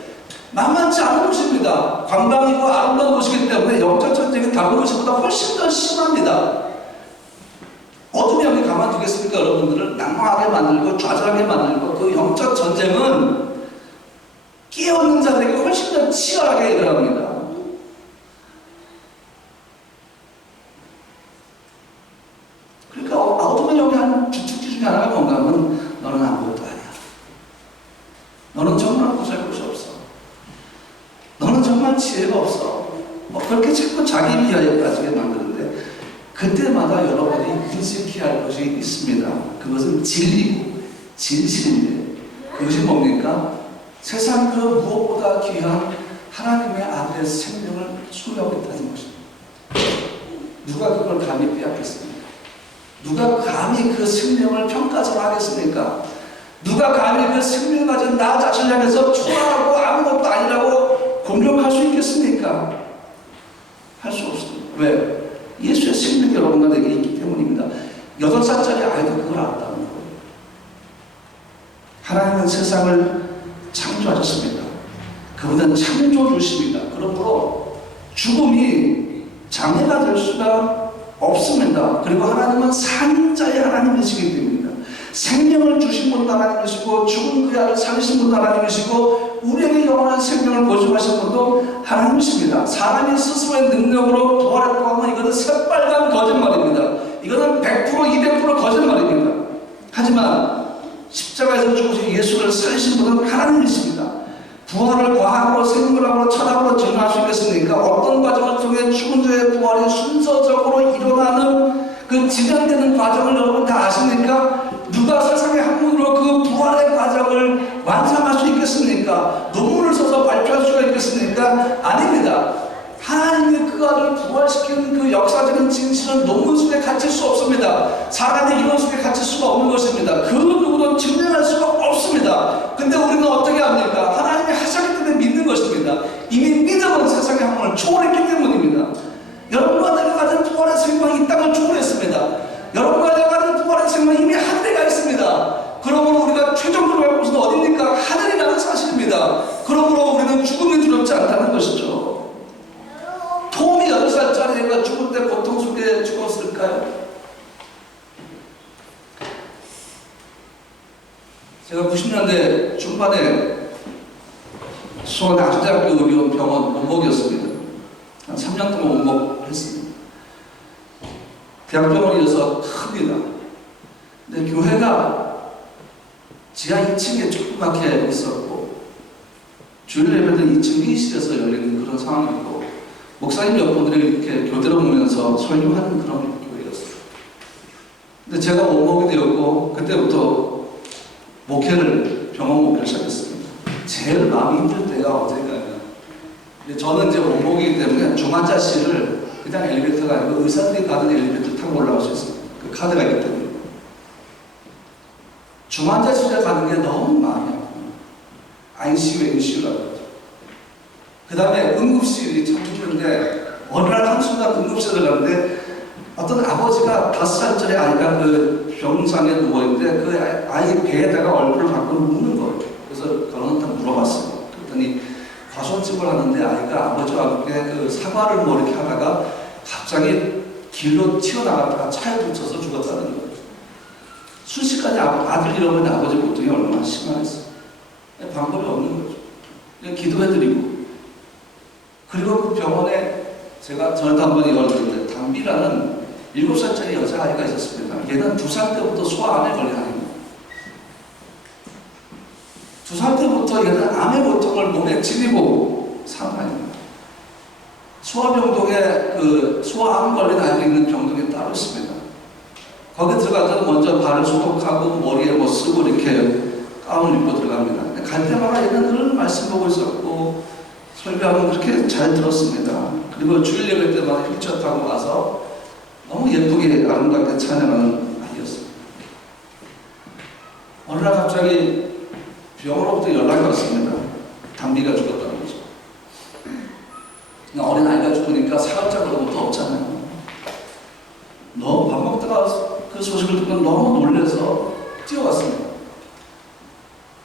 만만치 않은 곳입니다. 관광이고 아름다운 곳이기 때문에 영적 전쟁이 다른 곳보다 훨씬 더 심합니다. 어둠이 여기 가만두겠습니까? 여러분들을 낭망하게 만들고 좌절하게 만들고 그 영적 전쟁은 깨어있는 자들에게 훨씬 더 치열하게 일어납니다. 그러니까 어둠의 여기 한 주축지 중에 하나가 뭔가 하면 너는 아무것도 아니야. 너는 정말 구할 곳이 없어. 너는 정말 지혜가 없어. 그렇게 자꾸 자기 비하에 빠지게 만드는데 그때마다 여러분이 인식해야 할 것이 있습니다. 그것은 진리고 진실인데 그것이 뭡니까? 세상 그 무엇보다 귀한 하나님의 아들의 생명을 소유하고 있다는 것입니다. 누가 그걸 감히 빼앗겠습니까? 누가 감히 그 생명을 평가절하겠습니까? 누가 감히 그 생명을 가진 나 자신을 향해서 초라하고 아무것도 아니라고 공격할 수 있겠습니까? 할 수 없습니다. 왜? 예수의 생명이 여러분과 내게 있기 때문입니다. 8살짜리 아이도 그걸 안다는 거예요. 하나님은 세상을 창조하셨습니다. 그분은 창조주십니다. 그러므로 죽음이 장애가 될 수가 없습니다. 그리고 하나님은 산자의 하나님이시기 때문입니다. 생명을 주신 분도 하나님이시고 죽은 그 아들 살리신 분도 하나님이시고 우리에게 영원한 생명을 보증하신 분도 하나님이십니다. 사람이 스스로의 능력으로 부활했다고 하면 이거는 새빨간 거짓말입니다. 이거는 100% 200% 거짓말입니다. 하지만 십자가에서 죽으신 예수를 살리신 분은 하나님이십니다. 부활을 과학으로, 생물학으로, 철학으로 증명할 수 있겠습니까? 어떤 과정을 통해 죽은 자의 부활이 순서적으로 일어나는 그 진행되는 과정을 여러분 다 아십니까? 누가 세상의 학문으로 그 부활의 과정을 완성할 수 있겠습니까? 논문을 써서 발표할 수가 있겠습니까? 아닙니다. 하나님의 그 아들을 부활시키는 그 역사적인 진실은 논문 속에 갇힐 수 없습니다. 사람의 이론 속에 갇힐 수가 없는 것입니다. 그 누구도 증명할 수가 없습니다. 근데 우리는 어떻게 합니까? 하나님이 하셨기 때문에 믿는 것입니다. 이미 믿음은 세상의 학문을 초월했기 때문입니다. 여러분과 내가 가진 부활의 생명이 이 땅을 초월했습니다. 여러분과 내가 가진 부활의 생명이 이미 하늘에 있습니다. 그러므로 우리가 최종적으로 갈 곳은 어디입니까? 하늘이라는 사실입니다. 그러므로 우리는 죽음이 두렵지 않다는 것이죠. 톰이 8살짜리 애가 죽을 때 고통 속에 죽었을까요? 제가 90년대 중반에 수원 아주대학교 의료병원 원목이었습니다. 한 3년 동안 원목했습니다. 대학병원이어서 큽니다. 근데 교회가 지하 2층에 조그맣게 있었고 주일 예배는 2층 회의실에서 열리는 그런 상황이었고 목사님 몇 분들이 이렇게 교대로 오면서 설교하는 그런 교회였어요. 근데 제가 원목이 되었고 그때부터 병원 목회를 시작했습니다. 제일 마음이 힘들 때가 언제냐면 저는 이제 원목이기 때문에 중환자실을 그냥 엘리베이터가 아니고 의사들이 가는 엘리베이터 타고 올라갈 수 있어요. 그 카드가 있기 때문에. 중환자실에 가는 게 너무 마음이 아파요. ICU, NCU라고 하죠. 그 다음에 응급실이 참 힘든데 어느 날 한순간 응급실을 갔는데 어떤 아버지가 5살짜리 아이가 그 병상에 누워있는데 그 아이 배에다가 얼굴을 갖고 눕는 거예요. 그래서 저는 물어봤어요. 그랬더니 과소증을 하는데 아이가 아버지와 함께 그 사과를 뭐 이렇게 하다가 갑자기 길로 튀어나갔다가 차에 부딪혀서 죽었다는 거예요. 순식간에 아들 잃어버린 아버지 고통이 얼마나 심하겠어요. 방법이 없는 거죠. 그냥 기도해드리고. 그리고 그 병원에 제가 저한테 한 번 이야기했는데 담비라는 7살짜리 여자아이가 있었습니다. 얘는 2살 때부터 소아암에 걸린 아이입니다. 2살 때부터 얘는 암의 고통을 몸에 지니고 사는 아이입니다. 소아병동에 그 소아암 걸린 아이가 있는 병동이 따로 있습니다. 거기 들어가서 먼저 발을 소독하고 머리에 뭐 쓰고 이렇게 가운을 입고 들어갑니다. 갈 때마다 얘는 늘 말씀 보고 있었고 설교하면 그렇게 잘 들었습니다. 그리고 주일 예배 때마다 휠체어 타고 와서 너무 예쁘게 아름답게 찬양하는 아이였습니다. 어느 날 갑자기 병원으로부터 연락이 왔습니다. 담비가 죽었다는 거죠. 어린 아이가 죽으니까 사업자가 너무 없잖아요. 너무 밥 먹다가 그 소식을 듣고 너무 놀라서 뛰어왔습니다.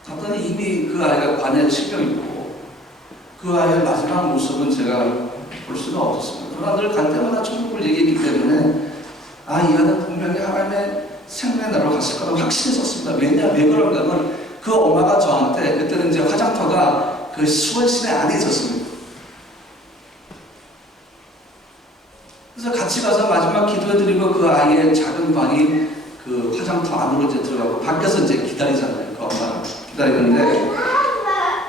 갔더니 이미 그 아이가 관에 실려 있고 그 아이의 마지막 모습은 제가 볼 수가 없었습니다. 그러나 늘 갈 때마다 천국을 얘기했기 때문에 이 아이는 분명히 하나님의 생명의 나라로 갔을 거라고 확신했었습니다. 왜 그런가 하면 그 엄마가 저한테 그때는 이제 화장터가 그 수원시내 안에 있었습니다. 그래서 같이 가서 마지막 기도해드리고 그 아이의 작은 방이 그 화장터 안으로 이제 들어가고 밖에서 이제 기다리잖아요. 그 엄마가 기다리는데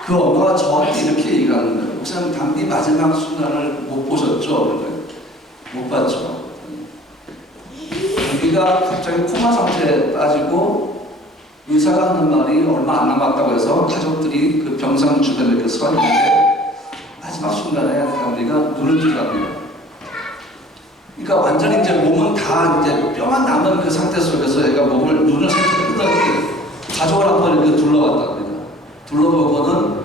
그 엄마가 저한테 이렇게 얘기하는 거예요. 목사님 담비 마지막 순간을 못 보셨죠? 못 봤죠. 담비가 갑자기 코마 상태에 빠지고 의사가 하는 말이 얼마 안 남았다고 해서 가족들이 그 병상 주변에 이렇게 서 있는데 마지막 순간에 담비가 눈을 뜨더랍니다. 그러니까 완전히 이제 몸은 다 이제 뼈만 남은 그 상태 속에서 애가 눈을 살짝 뜨더니 가족을 한번 이렇게 둘러봤답니다. 둘러보고는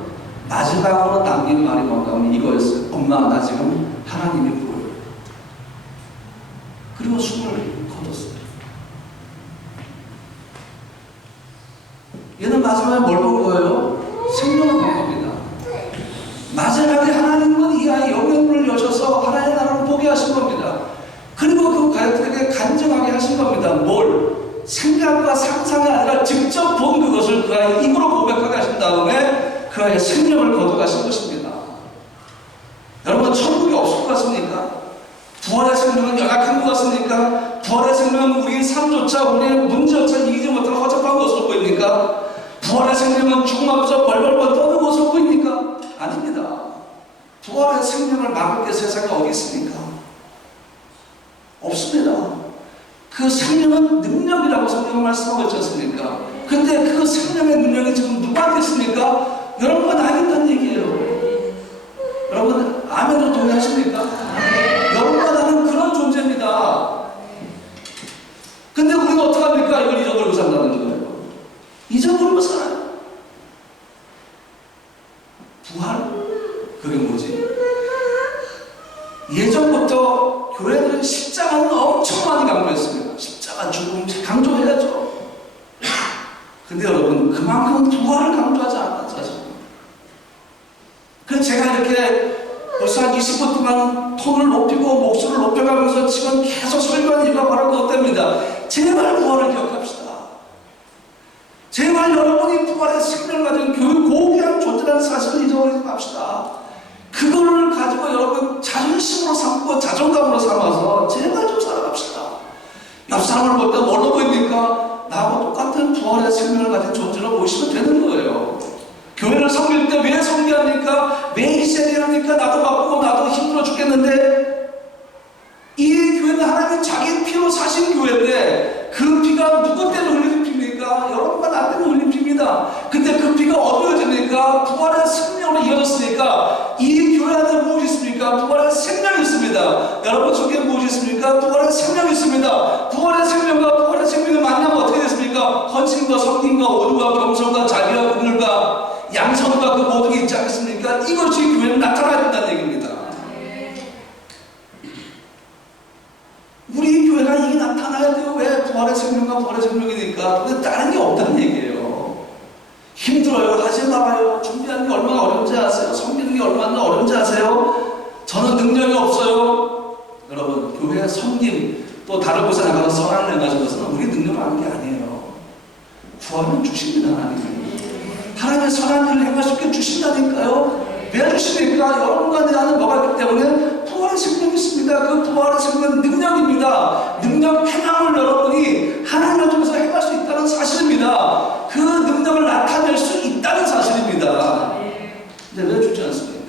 마지막으로 남긴 말이 뭔가 하면 이거였어요. 엄마, 나 지금 하나님이 보여. 그리고 숨을 거뒀어요. 얘는 마지막에 뭘 본 거예요? 생명을 본 겁니다. 마지막에 하나님은 이 아이 영혼을 여셔서 하나님의 나라를 보게 하신 겁니다. 그리고 그 가족들에게 간증하게 하신 겁니다. 뭘? 생각과 상상이 아니라 직접 본 그것을 그 아이 입으로 고백하게 하신 다음에 그 아이의 생명을 거둬가신 것입니다. 여러분, 천국이 없을 것 같습니까? 부활의 생명은 연약한 것 같습니까? 부활의 생명은 우리의 삶조차 우리의 문제조차 이기지 못하는 허접한 것으로 보입니까? 부활의 생명은 죽음 앞에서 벌벌벌 떠는 것으로 보입니까? 막을 게 세상에 어디 있습니까? 없습니다. 그 생명은 능력이라고 성경은 말씀하고 있지 않습니까? 근데 그 생명의 능력이 지금 누구한테 있습니까? 여러분과 나에게 있다는 얘기예요. 여러분 아멘으로 동의하십니까? 여러분과 나는 그런 존재입니다. 근데 우리는 어떡합니까? 이걸 잊어버리고 산다는 거예요. 잊어버리고 살아요. 부활? 그게 뭐지? 예전부터 교회들은 십자가는 엄청 많이 강조했습니다. 십자가 죽음 강조해야죠. 근데 여러분 그만큼 부활을 강조하지 않았는 사실입니다. 그래서 제가 이렇게 벌써 한 20분 동안 톤을 높이고 목소리를 높여가면서 지금 계속 설교하는 이유가 바로 그것 때문입니다. 제발 부활을 기억합시다. 제발 여러분이 부활의 생명을 가진 교회 고귀한 존재라는 사실을 잊어버리지 맙시다. 그거를 가지고 여러분 자존심으로 삼고 자존감으로 삼아서 제발 좀 살아갑시다. 옆 사람을 볼 때 뭘로 보입니까? 나하고 똑같은 부활의 생명을 가진 존재로 보시면 되는 거예요. 교회를 섬길 때 왜 섬기합니까? 왜 희생해야 합니까? 나도 바쁘고 나도 힘들어 죽겠는데 이 교회는 하나님이 자기 피로 사신 교회인데 그 피가 누구 때문에 흘린 피입니까? 여러분과 나 때문에 흘린 피입니다. 근데 그 피가 어디여집니까? 부활의 생명으로 이어졌으니까 이 교회 안에 무엇이 있습니까? 부활의 생명이 있습니다. 여러분 속에 무엇이 있습니까? 부활의 생명이 있습니다. 부활의 생명과 부활의 생명을 만나면 어떻게 됐습니까? 헌신과 섬김과 온유와 겸손과 자비와 긍휼과 양성과 그 모든 게 있지 않겠습니까? 이것이 교회는 나타나야 된다는 얘기입니다. 우리 교회가 이게 나타나야 돼요. 왜? 부활의 생명과 부활의 생명이니까. 근데 다른 게 없다는 얘기예요. 힘들어요. 하지 말아요. 준비하는 게 얼마나 어려운지 아세요? 섬기는 게 얼마나 어려운지 아세요? 저는 능력이 없어요. 여러분, 교회 섬김 또 다른 곳에 나가서 선한을 행하는 것은 우리 능력으로 하는 게 아니에요. 구하면 주십니다. 하나님의 선한 일을 행할 수 있게 주신다니까요. 왜 주십니까? 여러분과 내 안에 뭐가 있기 때문에 부활의 생명이 있습니다. 그 부활의 생명은 능력입니다. 능력 행함을 여러분이 하나님을 통해서 행할 수 있다는 사실입니다. 그 능력을 나타낼 수 있다는 사실입니다. 근데 왜 주지 않습니까?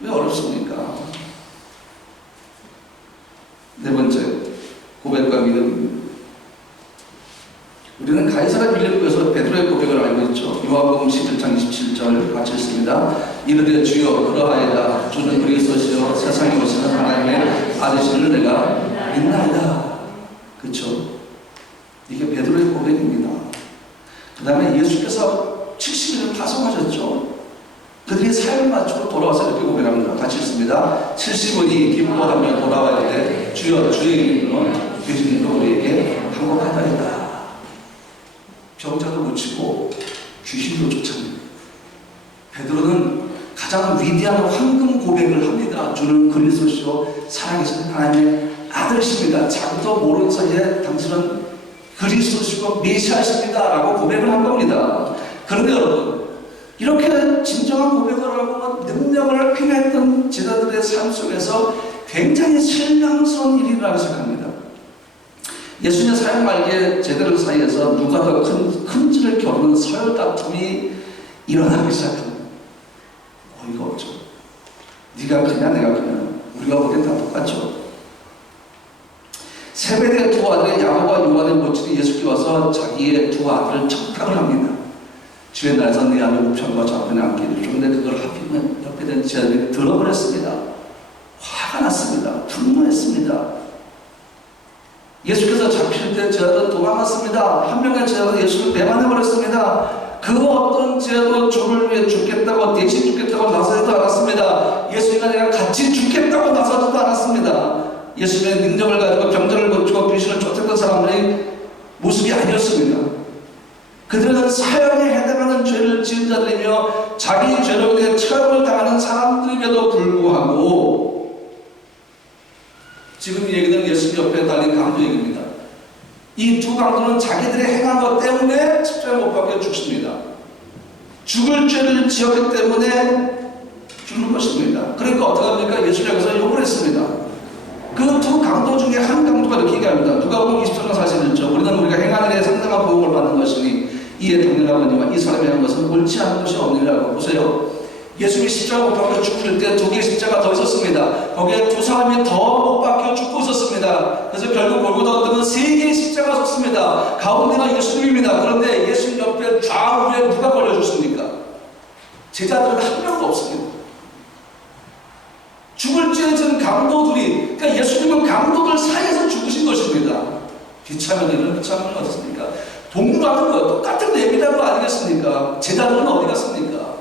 왜 어렵습니까? 네 번째, 고백과 믿음. 우리는 가이사라 빌립보에서 베드로의 고백을 알고 있죠. 요한복음 11장 27절 같이 읽습니다. 이르되 주여 그러하여다 주는 그리스도시요 세상에 오시는 하나님의 아들이시를 내가 믿나이다. 그렇죠? 이게 베드로의 고백입니다. 그 다음에 예수께서 70일을 파송하셨죠. 그들이 사역을 마치고 돌아와서 이렇게 고백합니다. 같이 읽습니다. 70일이 기뻐하며 돌아와야 돼 주여 주의 이름으로 귀신도 우리에게 항복하다이다. 병자도 고치고 귀신도 쫓아냅니다. 베드로는 가장 위대한 황금 고백을 합니다. 주는 그리스도시요 살아계신 하나님의 아들이십니다. 자기도 모르는 사이에 당신은 그리스도시고 메시아이십니다 라고 고백을 한 겁니다. 그런데 여러분, 이렇게 진정한 고백을 하고 능력을 행했던 제자들의 삶 속에서 굉장히 실망스러운 일이 일어나기 시작합니다. 예수님의 사역 말기에 제자들 사이에서 누가 더 큰지를 겨루는 서열 다툼이 일어나기 시작합니다. 어이가 없죠. 네가 크냐 내가 크냐 우리가 보기엔 다 똑같죠. 세베대의 두 아들 야고보와 요한의 모친이 예수께 와서 자기의 두 아들을 청탁을 합니다. 주의 날에서 네 아들 우편과 좌편에 앉기를. 그런데 그걸 하필이면 옆에 된 제자들이 들어버렸습니다. 화가 났습니다. 분노했습니다. 예수께서 잡힐 때 제자들은 도망갔습니다. 한 명의 제자가 예수를 배반해버렸습니다. 그 어떤 제자도 주를 위해 죽겠다고 대신 죽겠다고 나서지도 않았습니다. 예수님과 내가 같이 죽겠다고 나서지도 않았습니다. 예수님의 능력을 가지고 병자를 고치고 귀신을 쫓았던 사람들의 모습이 아니었습니다. 그들은 사형에 해당하는 죄를 지은 자들이며 자기 죄로 인해 처형을 당하는 사람들임에도 불구하고 지금 이 얘기는 예수님 옆에 달린 강도 얘기입니다. 이 두 강도는 자기들의 행한 것 때문에 십자가에 못 박혀 죽습니다. 죽을 죄를 지었기 때문에 죽는 것입니다. 그러니까 어떻게 합니까? 예수님께서 욕을 했습니다. 그 두 강도 중에 한 강도가 이렇게 얘기합니다. 누가복음 24장 41절 우리는 우리가 행하는 일에 상당한 보응을 받는 것이니 이에 당연하거니와 이 사람이 하는 것은 옳지 않은 것이 없느니라고. 보세요. 예수님이 십자가 못 박혀 죽을 때 두 개의 십자가 더 있었습니다. 거기에 두 사람이 더 못 박혀 죽고 있었습니다. 그래서 결국 골고다 언덕은 세 개의 십자가 섰습니다. 가운데가 예수님입니다. 그런데 예수님 옆에 좌우에 누가 걸려줬습니까? 제자들은 한 명도 없습니다. 죽을 찌어진 강도들이, 그러니까 예수님은 강도들 사이에서 죽으신 것입니다. 비참한 일은 비참한 일 어떻습니까? 동무라는 거 똑같은 예비단 거 아니겠습니까? 제자들은 어디 갔습니까?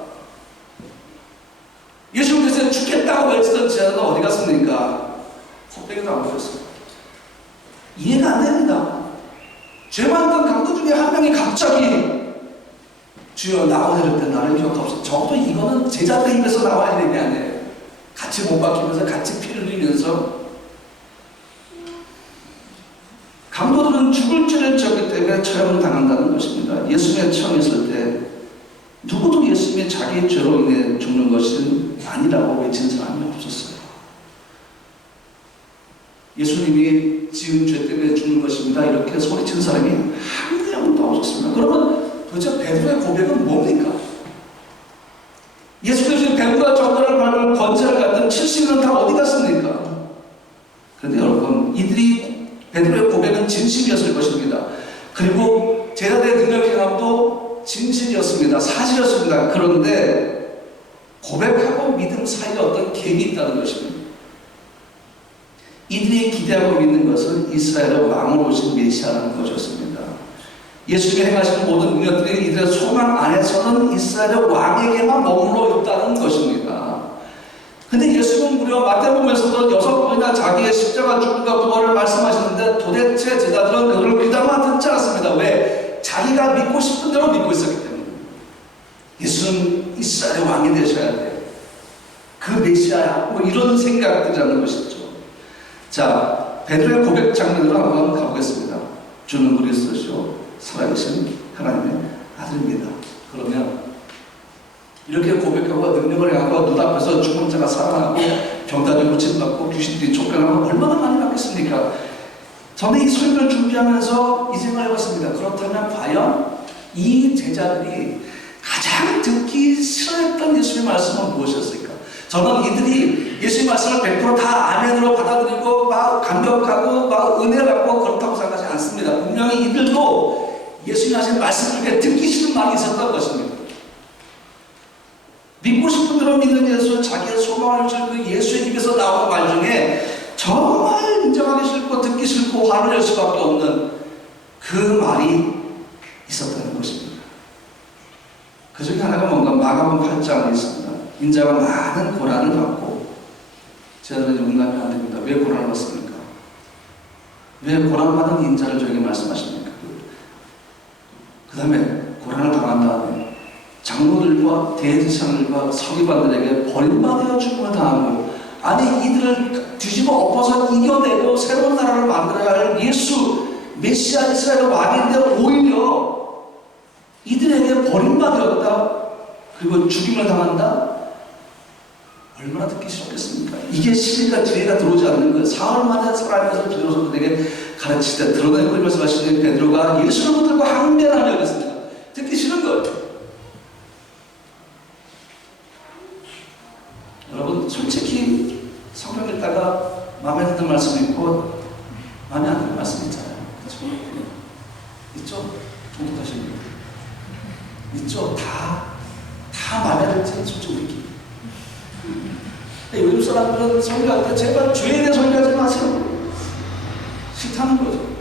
예수님께서 죽겠다고 외치던 제자들은 어디 갔습니까? 코빼기도 안 보셨습니다. 이해가 안 됩니다. 죄 많던 강도 중에 한 명이 갑자기 주여 나오실 때 나를 기억하옵소서. 적어도 이거는 제자들의 입에서 나와야 되는 게 아니에요. 같이 못 박히면서 같이 피를 흘리면서 강도들은 죽을 죄를 지었기 때문에 처형을 당한다는 것입니다. 예수님의 처형했을 때 누구도 예수님이 자기의 죄로 인해 죽는 것은 아니라고 외친 사람이 없었어요. 예수님이 지은 죄 때문에 죽는 것입니다. 이렇게 소리친 사람이 한 명도 없었습니다. 그러면 도대체 베드로의 고백은 뭡니까? 예수께서 뱀과 정갈을 밟을 권세를 갖던 70년 다 어디 갔습니까? 그런데 여러분, 이들이 베드로의 고백은 진심이었을 것입니다. 그리고 제자들의 능력 행함도 진실이었습니다. 사실이었습니다. 그런데 고백하고 믿음 사이에 어떤 갭이 있다는 것입니다. 이들이 기대하고 믿는 것은 이스라엘의 왕으로 오신 메시아라는 것이었습니다. 예수님이 행하시는 모든 능력들이 이들의 소망 안에서는 이스라엘의 왕에게만 머물러 있다는 것입니다. 근데 예수님은 무려 마태복음에서도 6번이나 자기의 십자가 죽음과 부활을 말씀하시는데 도대체 제자들은 그걸 귀담아 듣지 않았습니다. 왜? 자기가 믿고 싶은 대로 믿고 있었기 때문에. 예수는 이스라엘의 왕이 되셔야 돼요. 그 메시아야. 뭐 이런 생각들이라는 것이죠. 자, 베드로의 고백 장면으로 한번 가보겠습니다. 주는 그리스도시요 살아계신 하나님의 아들입니다. 그러면 이렇게 고백하고 능력을 행하고 눈앞에서 죽은 자가 살아나고 병자들이 고침받고 귀신들이 쫓겨나고 얼마나 많이 받겠습니까? 저는 이 설교를 준비하면서 이 생각을 해봤습니다. 그렇다면 과연 이 제자들이 가장 듣기 싫어했던 예수님의 말씀은 무엇이었을까? 저는 이들이 예수님의 말씀을 100%다 아멘으로 받아들이고 막 감격하고 막 은혜 받고 그렇다고 생각하지 않습니다. 분명히 이들도 예수님이 하신 말씀 중에 듣기 싫은 말이 있었던 것입니다. 믿고 싶은 대로 믿는 예수, 자기의 소망을 줄 그 예수의 입에서 나오는 말 중에 정말 인정하기 싫고 듣기 싫고 화를 낼 수밖에 없는 그 말이 있었다는 것입니다. 그 중에 하나가 뭔가 마가복음 8장에 있습니다. 인자가 많은 고난을 받고 제자들이 용납이 안 됩니다. 왜 고난을 받습니까? 왜 고난받은 인자를 저에게 말씀하십니까? 그 다음에 고난을 당한 다음에 장로들과 대제사장들과 서기관들에게 버림받아 죽음을 당하고, 아니 이들을 뒤집어 엎어서 이겨내고 새로운 나라를 만들어야 할 예수 메시아 이스라엘 왕인데 오히려 이들에게 버림받았다, 그리고 죽임을 당한다. 얼마나 듣기 싫었겠습니까? 이게 시리가 뒤에가 들어오지 않는 거예요. 사흘 만에 살아가면서 베드로들에게 가르칠 때 드러내고 말씀하시는 베드로가 예수를 붙들고 항변하려 했습니다. 듣기 싫은 거예요. 여러분, 솔직히 성경 읽다가 마음에 드는 말씀 있고 마음에 안 드는 말씀 있잖아요. 그렇죠? 있죠? 독특하신 분 있죠? 다 마음에 들지 솔직히. 요즘 사람들은 설교할 때 제발 죄에 대해 설교하지 마세요. 싫다는 거죠.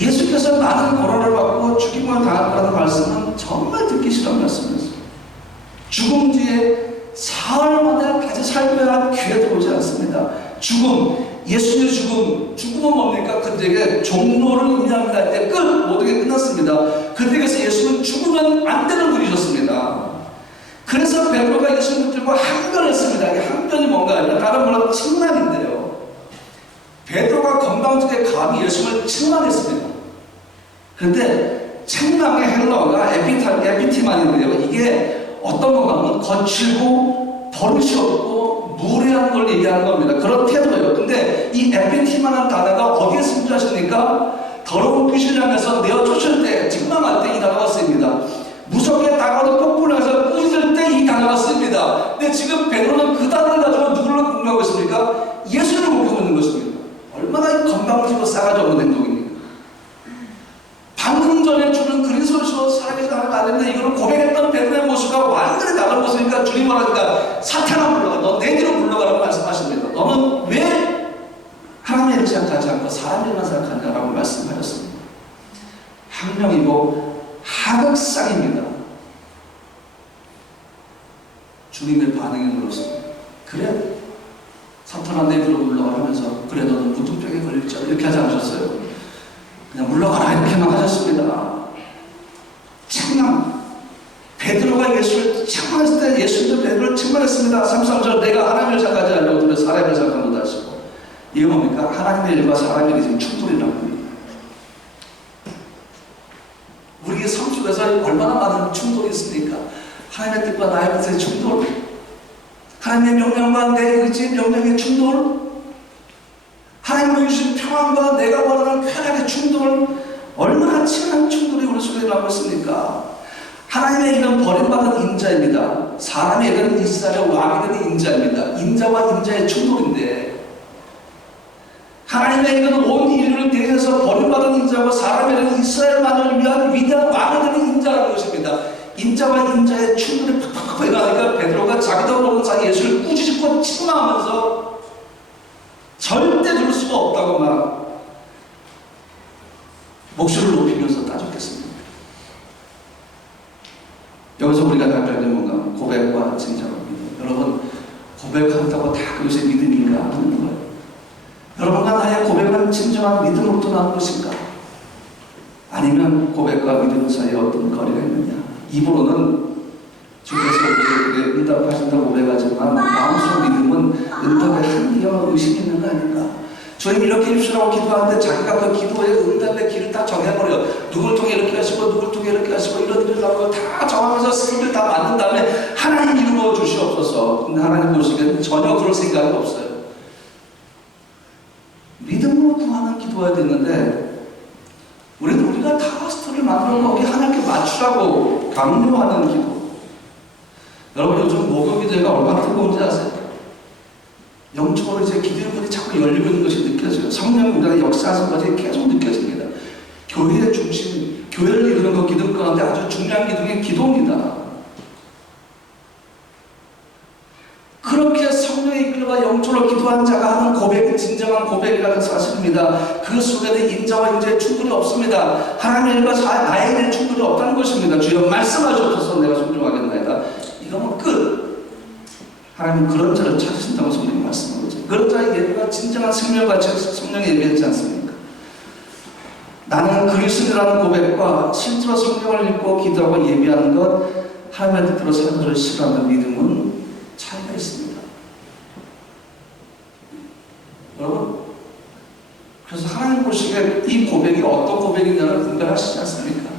예수께서 많은 고난을 받고 죽임을 당했다는 말씀은 정말 듣기 싫은 말씀이었어요. 죽음 뒤에 사흘 만에 다시 살고야 할 기회가 들어오지 않습니다. 죽음, 예수님의 죽음은 뭡니까? 그들에게 종로를 의미합니다. 할 때 끝! 모든 게 끝났습니다. 그들에게서 예수는 죽으면 안 되는 분이셨습니다. 그래서 베드로가 예수님을 붙들고 항변했습니다. 이 항변이 뭔가 아니라 다른 말로 칭찬인데요. 베드로가 건방지게 감히 예수님을 칭찬했습니다. 그런데 책망의 헬러가 에피티만인데요. 이게 어떤 건가 하면 거칠고 버릇이 없고 무례한 걸 얘기하는 겁니다. 그런 태도예요. 근데 이 에피티만한 단어가 어디에 승부하십니까? 더러운 귀신을 향해서 내어 쫓을 때, 책망할 때 이 단어가 쓰입니다. 용서주시고 살아계신 하나님 아닙니다. 이거는 고백했던 베드로의 모습과 완전히 다른 모습이니까 주님 말하니까 사탄아 물러가, 너 내 뒤로 물러가라고 말씀하십니다. 너는 왜 하나님의 일을 생각하지 않고 사람 일만 생각하냐라고 말씀하셨습니다. 학명이고 하극상입니다. 주님의 반응이 그렇습니다. 그래? 사탄아 내 뒤로 물러가라 하면서 그래 너는 무통병에 걸릴지 이렇게 하지 않으셨어요. 그냥 물러가라 이렇게만 하셨습니다. 책망. 베드로가 예수를 책망했을 때 예수님도 베드로를 책망했습니다. 33절 내가 하나님을 생각하지 않으려고 들어 사람을 생각한다 하시고 이게 뭡니까? 하나님의 일과 사람의 일이 지금 충돌이라고 합니다. 우리 삶 속에서 얼마나 많은 충돌이 있습니까? 하나님의 뜻과 나의 뜻의 충돌, 하나님의 명령과 내 의지의 명령의 충돌, 하나님의 주신 평안과 내가 원하는 편안의 충돌, 얼마나 치열한 충돌이 우리 속에 일어나고 있습니까? 하나님의 일은 버림받은 인자입니다. 사람의 일은 이스라엘 왕이 되는 인자입니다. 인자와 인자의 충돌인데 하나님의 일은 온 인류를 대해서 버림받은 인자고 사람의 일은 이스라엘만을 위한 위대한 왕이 되는 인자라는 것입니다. 인자와 인자의 충돌이 팍팍팍 일어나니까 베드로가 자기도 모르는 사이 예수를 꾸짖고 책망하면서 절대 둘 수가 없다고 막 목소리를 높이면서 따졌겠습니다. 여기서 우리가 답할 때 뭔가 고백과 진정한 믿음. 여러분 고백한다고 다 그것이 믿음인가 하는 거예요. 여러분과 나의 고백은 진정한 믿음으로부터 나온 것인가? 아니면 고백과 믿음 사이에 어떤 거리가 있느냐? 입으로는 주께서 우리에게 응답하신다고 고백하지만 마음속 믿음은 응답에 한계와 의심이 있는 거 아닌가? 주님 이렇게 해주시라고 기도하는데 자기가 그 기도의 응답의 길을 다 정해버려. 누굴 통해 이렇게 하시고 누굴 통해 이렇게 하시고 이런 일을 하고 다 정하면서 스킬을 다 만든 다음에 하나님 이루어 주시옵소서. 근데 하나님 보시기에는 전혀 그럴 생각이 없어요. 믿음으로 구하는 기도해야 되는데 우리가 다 스토리를 만들어 거기 하나님께 맞추라고 강요하는 기도. 여러분 요즘 목요기도회가 얼마나 뜨거운지 아세요? 영적으로 이제 기도의 문이 자꾸 열리고 있는 것이 느껴져요. 성령이 우리가 역사하신 것이 계속 느껴집니다. 교회의 중심, 교회를 이루는 그 기둥 가운데 아주 중요한 기둥이 기도입니다. 그렇게 성령의 이끌과 영적으로 기도한 자가 하는 고백이 진정한 고백이라는 사실입니다. 그 속에는 인자와 인자의 충돌이 없습니다. 하나님의 일과 나의 일의 충돌이 없다는 것입니다. 주여 말씀하셔서 내가 순종하겠나이다. 이거면 끝. 하나님 그런 자를 찾으신다고 성령이 말씀하고 있죠. 그런 자의 예배가 진정한 생명과 성령의 예배이지 않습니까? 나는 그리스도라는 고백과 실제로 성경을 읽고 기도하고 예배하는 것, 하나님의 뜻대로 사는 것을 싫어하는 믿음은 차이가 있습니다. 여러분, 그래서 하나님 보시기에 이 고백이 어떤 고백이냐를 분별하시지 않습니까?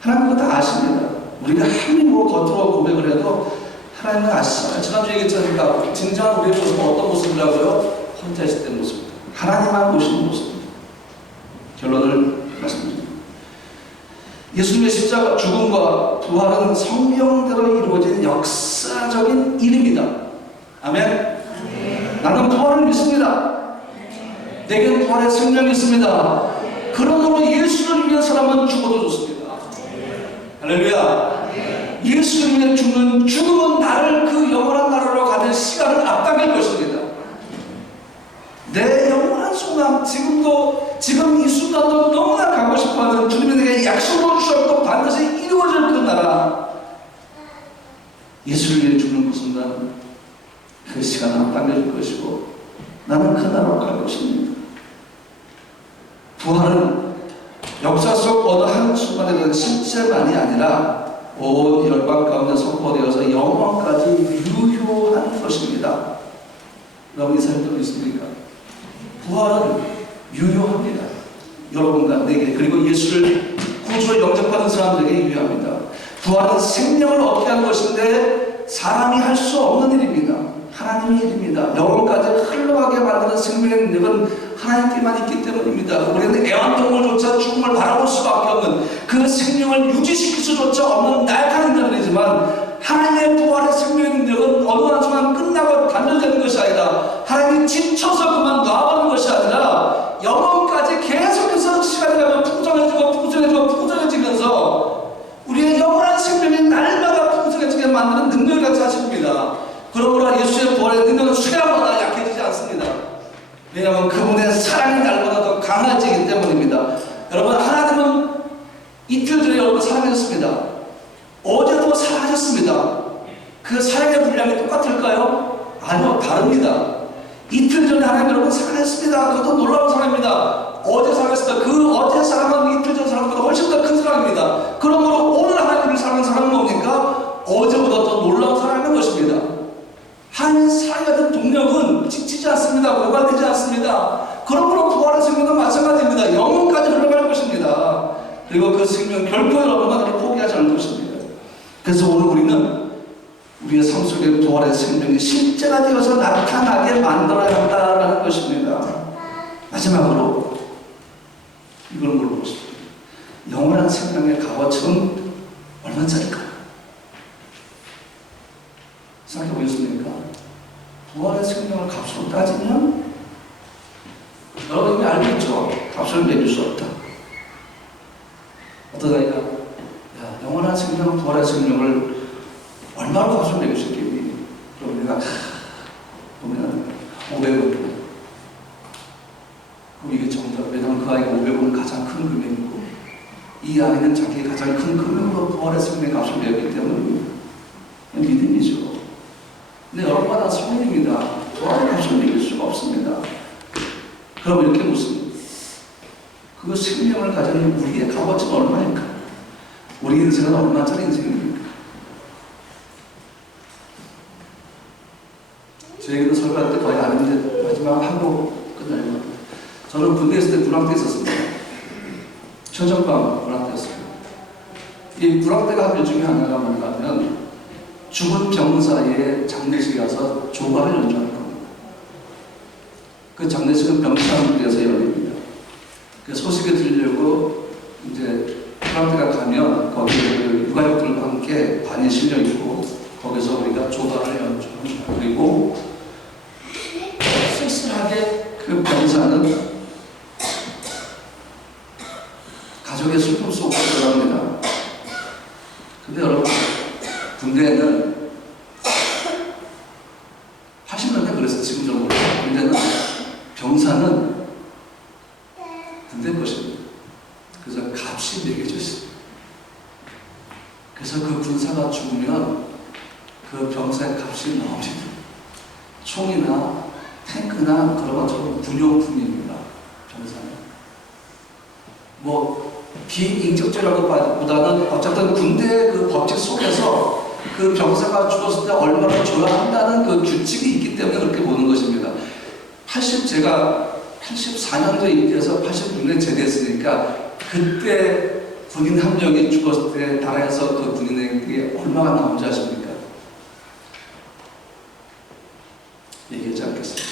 하나님 그거 다 아십니다. 우리가 힘으로 겉으로 고백을 해도 하나님은 아시잖아요. 지난주에 얘기했잖아요. 진정한 우리의 모습은 어떤 모습이라고요? 혼자 있을 때 모습입니다. 하나님만 보시는 모습입니다. 결론을 말씀드립니다. 예수님의 십자가 죽음과 부활은 성경대로 이루어진 역사적인 일입니다. 아멘? 나는 부활을 믿습니다. 내겐 부활의 생명이 있습니다. 그러므로 예수를 위한 사람은 죽어도 좋습니다. 할렐루야. 예수를 위해 죽는 죽음은 나를 그 영원한 나라로 가는 시간을 앞당길 것입니다. 내 영원한 소망, 지금 이 순간도 너무나 가고 싶어하는 주님이 내게 약속으로 주셨고 반드시 이루어질 그 나라, 예수를 위해 죽는 그 순간 그 시간을 앞당길 것이고 나는 그 나라로 갈 것입니다. 부활은 역사 속 어느 한 순간에 대한 실체만이 아니라 온 열방 가운데 선포되어서 영원까지 유효한 것입니다. 여러분이 살고 있습니까? 부활은 유효합니다. 여러분과 내게, 그리고 예수를 구주로 영접하는 사람들에게 유효합니다. 부활은 생명을 얻게 하는 것인데 사람이 할 수 없는 일입니다. 하나님의 일입니다. 영원까지 흘러가게 만드는 생명의 능력은 하나님께만 있기 때문입니다. 우리는 애완동물조차 죽음을 바라볼 수밖에 없는 그 생명을 유지시킬 수조차 없는 나약한 인간들이지만 하나님의 부활의 생명의 능력은 어느 한 순간 끝나고 단절되는 것이 아니라 하나님이 지쳐서 그만 놔버리는 것이 아니라 영원까지 계속해서 시간이 가면 풍성해지고 풍성해지고 풍성해지면서 이틀 전에 여러분 사랑하셨습니다. 어제도 사랑하셨습니다. 그 사랑의 분량이 똑같을까요? 아니요, 다릅니다. 이틀 전에 하나님 여러분 사랑했습니다. 그것도 놀라운 사랑입니다. 어제 사랑했습니다. 그 어제 사랑은 이틀 전 사랑보다 훨씬 더 큰 사랑입니다. 그러므로 오늘 하나님을 사랑하는 사랑은 뭡니까? 어제보다 더 놀라운 사랑인 것입니다. 하나님의 사랑에 대한 동력은 지치지 않습니다. 고갈되지 않습니다. 그러므로 부활의 생명도 마찬가지입니다. 영혼까지 흘러갈 것입니다. 그리고 그 생명 결코 여러분과 포기하지 않을 것입니다. 그래서 오늘 우리는 우리의 삶 속에 부활의 생명이 실제가 되어서 나타나게 만들어야 한다는 것입니다. 마지막으로 이걸 물어보고 싶습니다. 영원한 생명의 값어치는 얼마짜리일까요? 생각해 보셨습니까? 부활의 생명을 값으로 따지면 여러분 이미 알고 있죠? 값을 매길 수 없다. 어떤 아이가 영원한 생명, 부활의 생명을 얼마로 값을 매길 수 있겠니? 그럼 내가 보면 500원. 그럼 이게 정답. 왜냐하면 그 아이가 500원은 가장 큰 금액이고 이 아이는 자기의 가장 큰 금액으로 부활의 생명의 값을 매기 때문에 믿음이죠. 근데 여러분마다 성인입니다. 부활의 값을 매길 수가 없습니다. 그럼 이렇게 묻습니다. 그 생명을 가지는 우리의 값어치는 얼마일까? 우리 인생은 얼마짜리 인생입니까? 제 얘기는 설교할 때 거의 안 했는데 마지막 한국 끝나요. 저는 군대에 있을 때 군악대에 있었습니다. 천정방 군악대였습니다. 이 군악대가 한 일 중에 하나가 뭔가 하면 죽은 병사의 장례식에 가서 조가를 연주하는 겁니다. 그 장례식은 병창대에서 열립니다. 그 소식을 들으려고 이제 군악대가 가면 거기 유가족들과 함께 반이 실려 있고 거기서 우리가 조가를 연주합니다. 그리고 쓸쓸하게 그 병사는 가족의 슬픔 속으로 들어갑니다. 근데 여러분, 군대는 80년대 그래서 지금 좀 모르겠어요. 군대는 병사는 군대 것입니다. 그래서 값이 매겨져 있습니다. 그래서 그 군사가 죽으면 그 병사의 값이 나옵니다. 총이나 탱크나 그런 것처럼 군용품입니다. 병사는. 비인격적이라고 보다는 어쨌든 군대 그 법칙 속에서 그 병사가 죽었을 때 얼마나 줘야 한다는 그 규칙이 있기 때문에 그렇게 보는 것입니다. 제가 84년도에 입대해서 86년에 제대했으니까 그때 군인 한 명이 죽었을 때 나라에서 그 군인에게 얼마나 나온지 아십니까? 얘기하지 않겠습니다.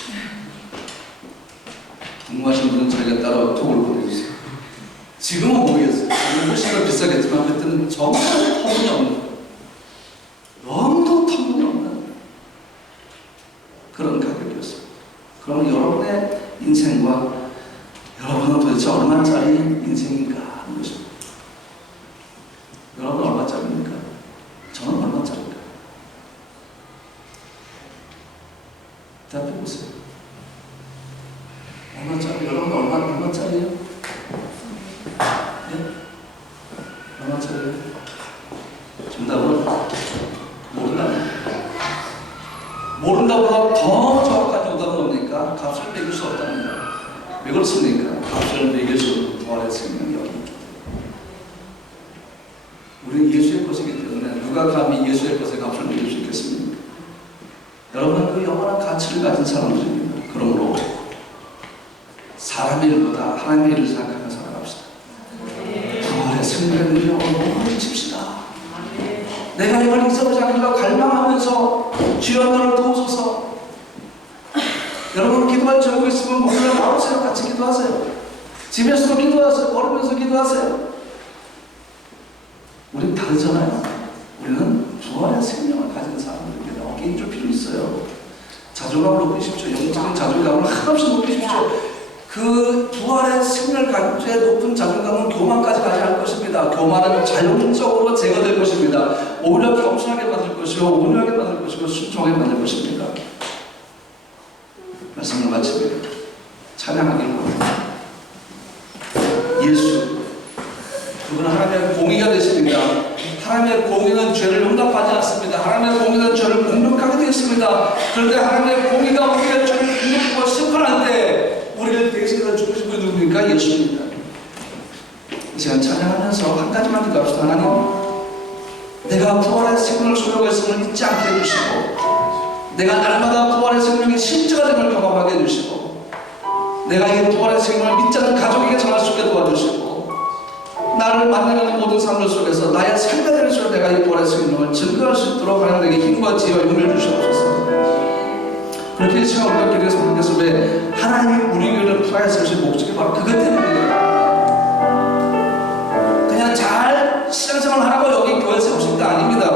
궁금하신 분은 저희가 따로 톡을 보내주세요. 지금은 모르겠어요. 훨씬 더 비싸겠지만 그때는 정말 터무니없는, 너무도 터무니없는 그런 가격이었어요. 그럼 여러분의 인생과 여러분은 도대체 얼마짜리 인생인가 하는 것입니다. 여러분은 얼마짜리입니까? 저는 얼마짜리입니까? 대답해보세요. 얼마짜리? 여러분 얼마짜리예요? 네? 얼마짜리예요? 정답은 모른다보다 더 정확한 정답은 뭡니까? 값을 매길 수 없답니다. 왜 그렇습니까? 값을 매길 수 없는 부활의 생명이 없습니다. 우리는 예수의 것이기 때문에 누가 감히 예수의 것에 값을 매길 수 있겠습니까? 여러분은 그 영원한 가치를 가진 사람들입니다. 그러므로 사람의 일보다 하나님의 일을 생각하며 살아갑시다. 부활의 생명의 능력을 외칩시다. 내가 이걸 잊어보지 않으려고 갈망하면서 주여 너를 도우소서. 여러분 기도할 적이 있으면 목소리를 나오세요. 같이 기도하세요. 집에서도 기도하세요. 걸으면서 기도하세요. 우린 다르잖아요. 우리는 부활의 생명을 가진 사람들입니다. 어깨에 좀 필요 있어요. 자존감을 높이십시오. 영적인 자존감을 한없이 높이십시오. 그 부활의 생명을 가진 죄 높은 자존감은 교만까지 가지 않을 것입니다. 교만은 자연적으로 제거될 것입니다. 오히려 겸손하게 만들 것이고 온유하게 만들 것이고 순종하게 만들 것입니다. 말씀을 마치며 찬양하기를 원합니다. 예수 그건 하나님의 공의가 되십니다. 하나님의 공의는 죄를 용납하지 않습니다. 하나님의 공의는 죄를 공격하게 되어 있습니다. 그런데 하나님의 공의가 우리의 죄를 공격하고 심판할 때 우리를 대신해서 죽으신 분이 누굽니까? 예수입니다. 이 시간 찬양하면서 한 가지만 기도합시다. 하나님, 내가 부활의 생명을 소유하고 있음을 잊지 않게 해주시고, 내가 날마다 부활의 생명의 실제가 됨을 경험하게 해주시고, 내가 이 부활의 생명을 믿지 않는 가족에게 전할 수 있게 도와주시고, 나를 만나는 모든 삶들 속에서 나의 삶의 대리로 내가 이 부활의 생명을 증거할 수 있도록 하나님에게 힘과 지혜와 용기를 주시옵소서. 그렇게 이 시간 우리가 기도했으면 좋겠어. 왜 하나님이 우리 교회를 풀어야하신 목적이 바로 그것 때문이에요. 그냥 잘 신앙생활 하라고 여기 교회 세우신 게 아닙니다.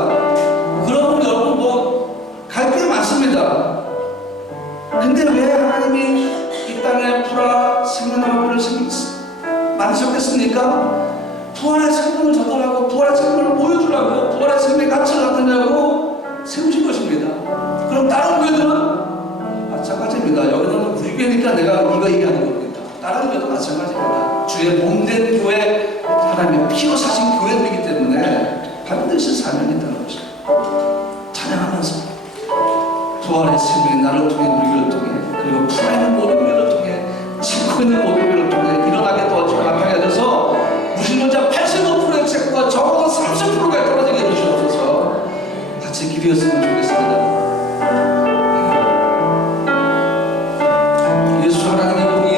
그러면 여러분 갈 게 많습니다. 근데 왜 하나님이 이 땅에 풀어 생명나무를 만드셨겠습니까? 부활의 생명을 전달하고 부활의 생명을 보여주라고, 부활의 생명의 가치를 나타내려고 세우신 것입니다. 그럼 다른 교회들은 마찬가지입니다. 여기는 우리 교회니까 내가 이거 얘기하는 겁니다. 다른 교회도 마찬가지입니다. 주의 몸된 교회, 하나님의 피로 사신 교회들이기 때문에 반드시 사명이 있다는 것입니다. 찬양하면서 부활의 생명이 나를 통해, 우리 교회를 통해, 그리고 풀어있는 모든 교회를 통해, 짓고 있는 모든 교회를 통해 일어나게 도와주고 나타나게 해서 무신론자 85%의 책과 적어도 30%가 떨어지게 해주시옵소서. 같이 기도했으면 좋겠습니다. 예수 하나님의 공의,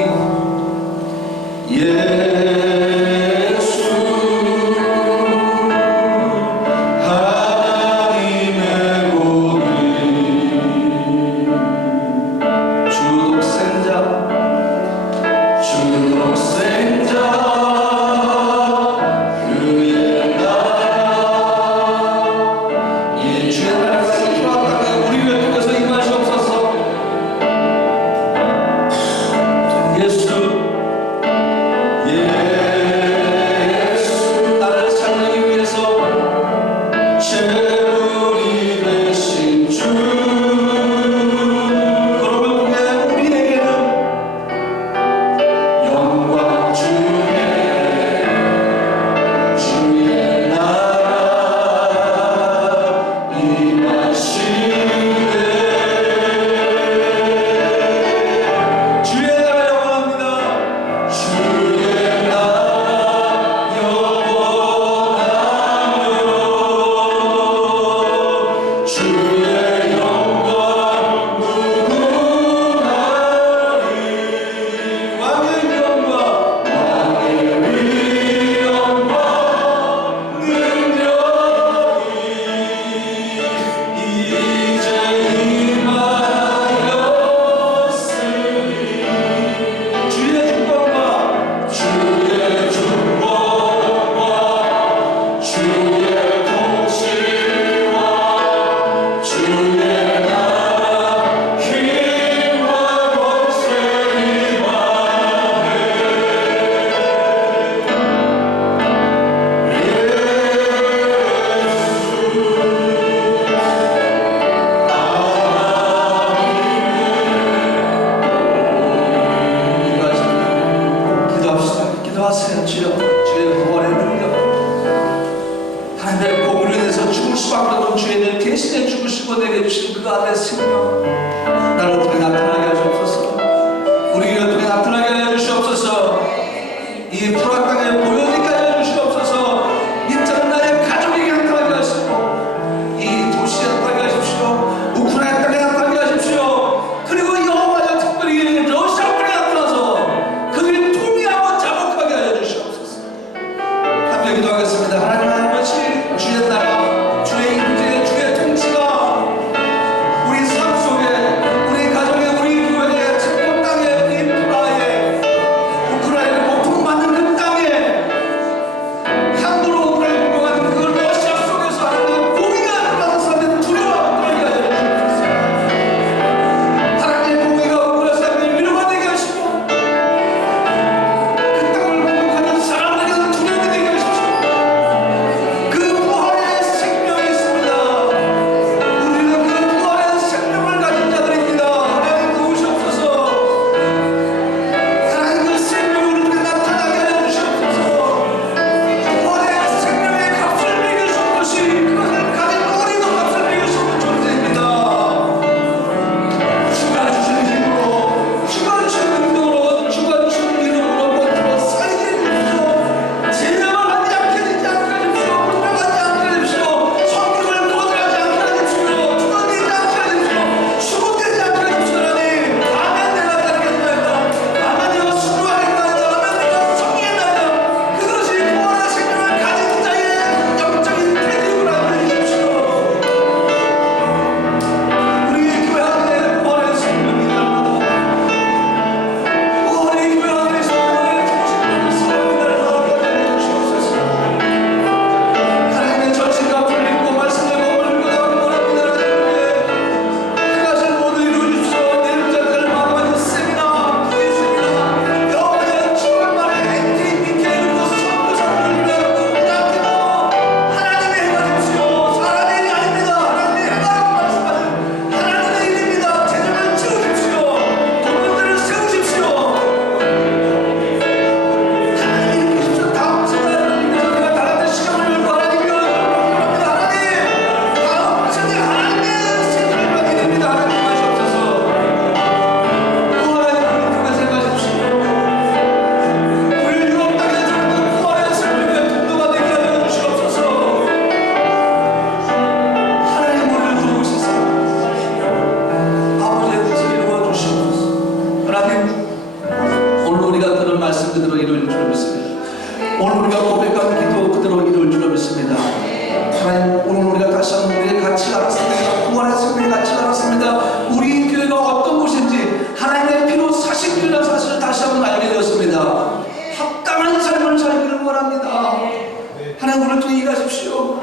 하나님 우리를 통해 일하십시오.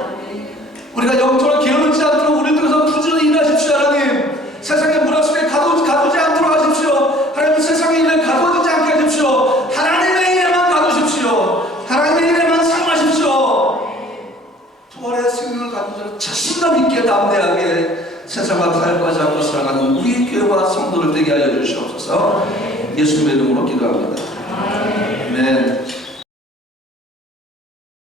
우리가 영적으로 게으르지 않도록 우리를 통해서 부지런히 일하십시오. 하나님 세상의 문화 속에 가두지 않도록 하십시오. 하나님 세상의 일에 가두어지지 않게 하십시오. 하나님의 일에만 가두십시오. 하나님의 일에만 사용하십시오. 부활의 생명을 가진 자로 자신감 있게 담대하게 세상과 타협하지 않고 살아가는 우리 교회와 성도를 되게 하여 주시옵소서. 예수님의 이름으로 기도합니다. 아멘.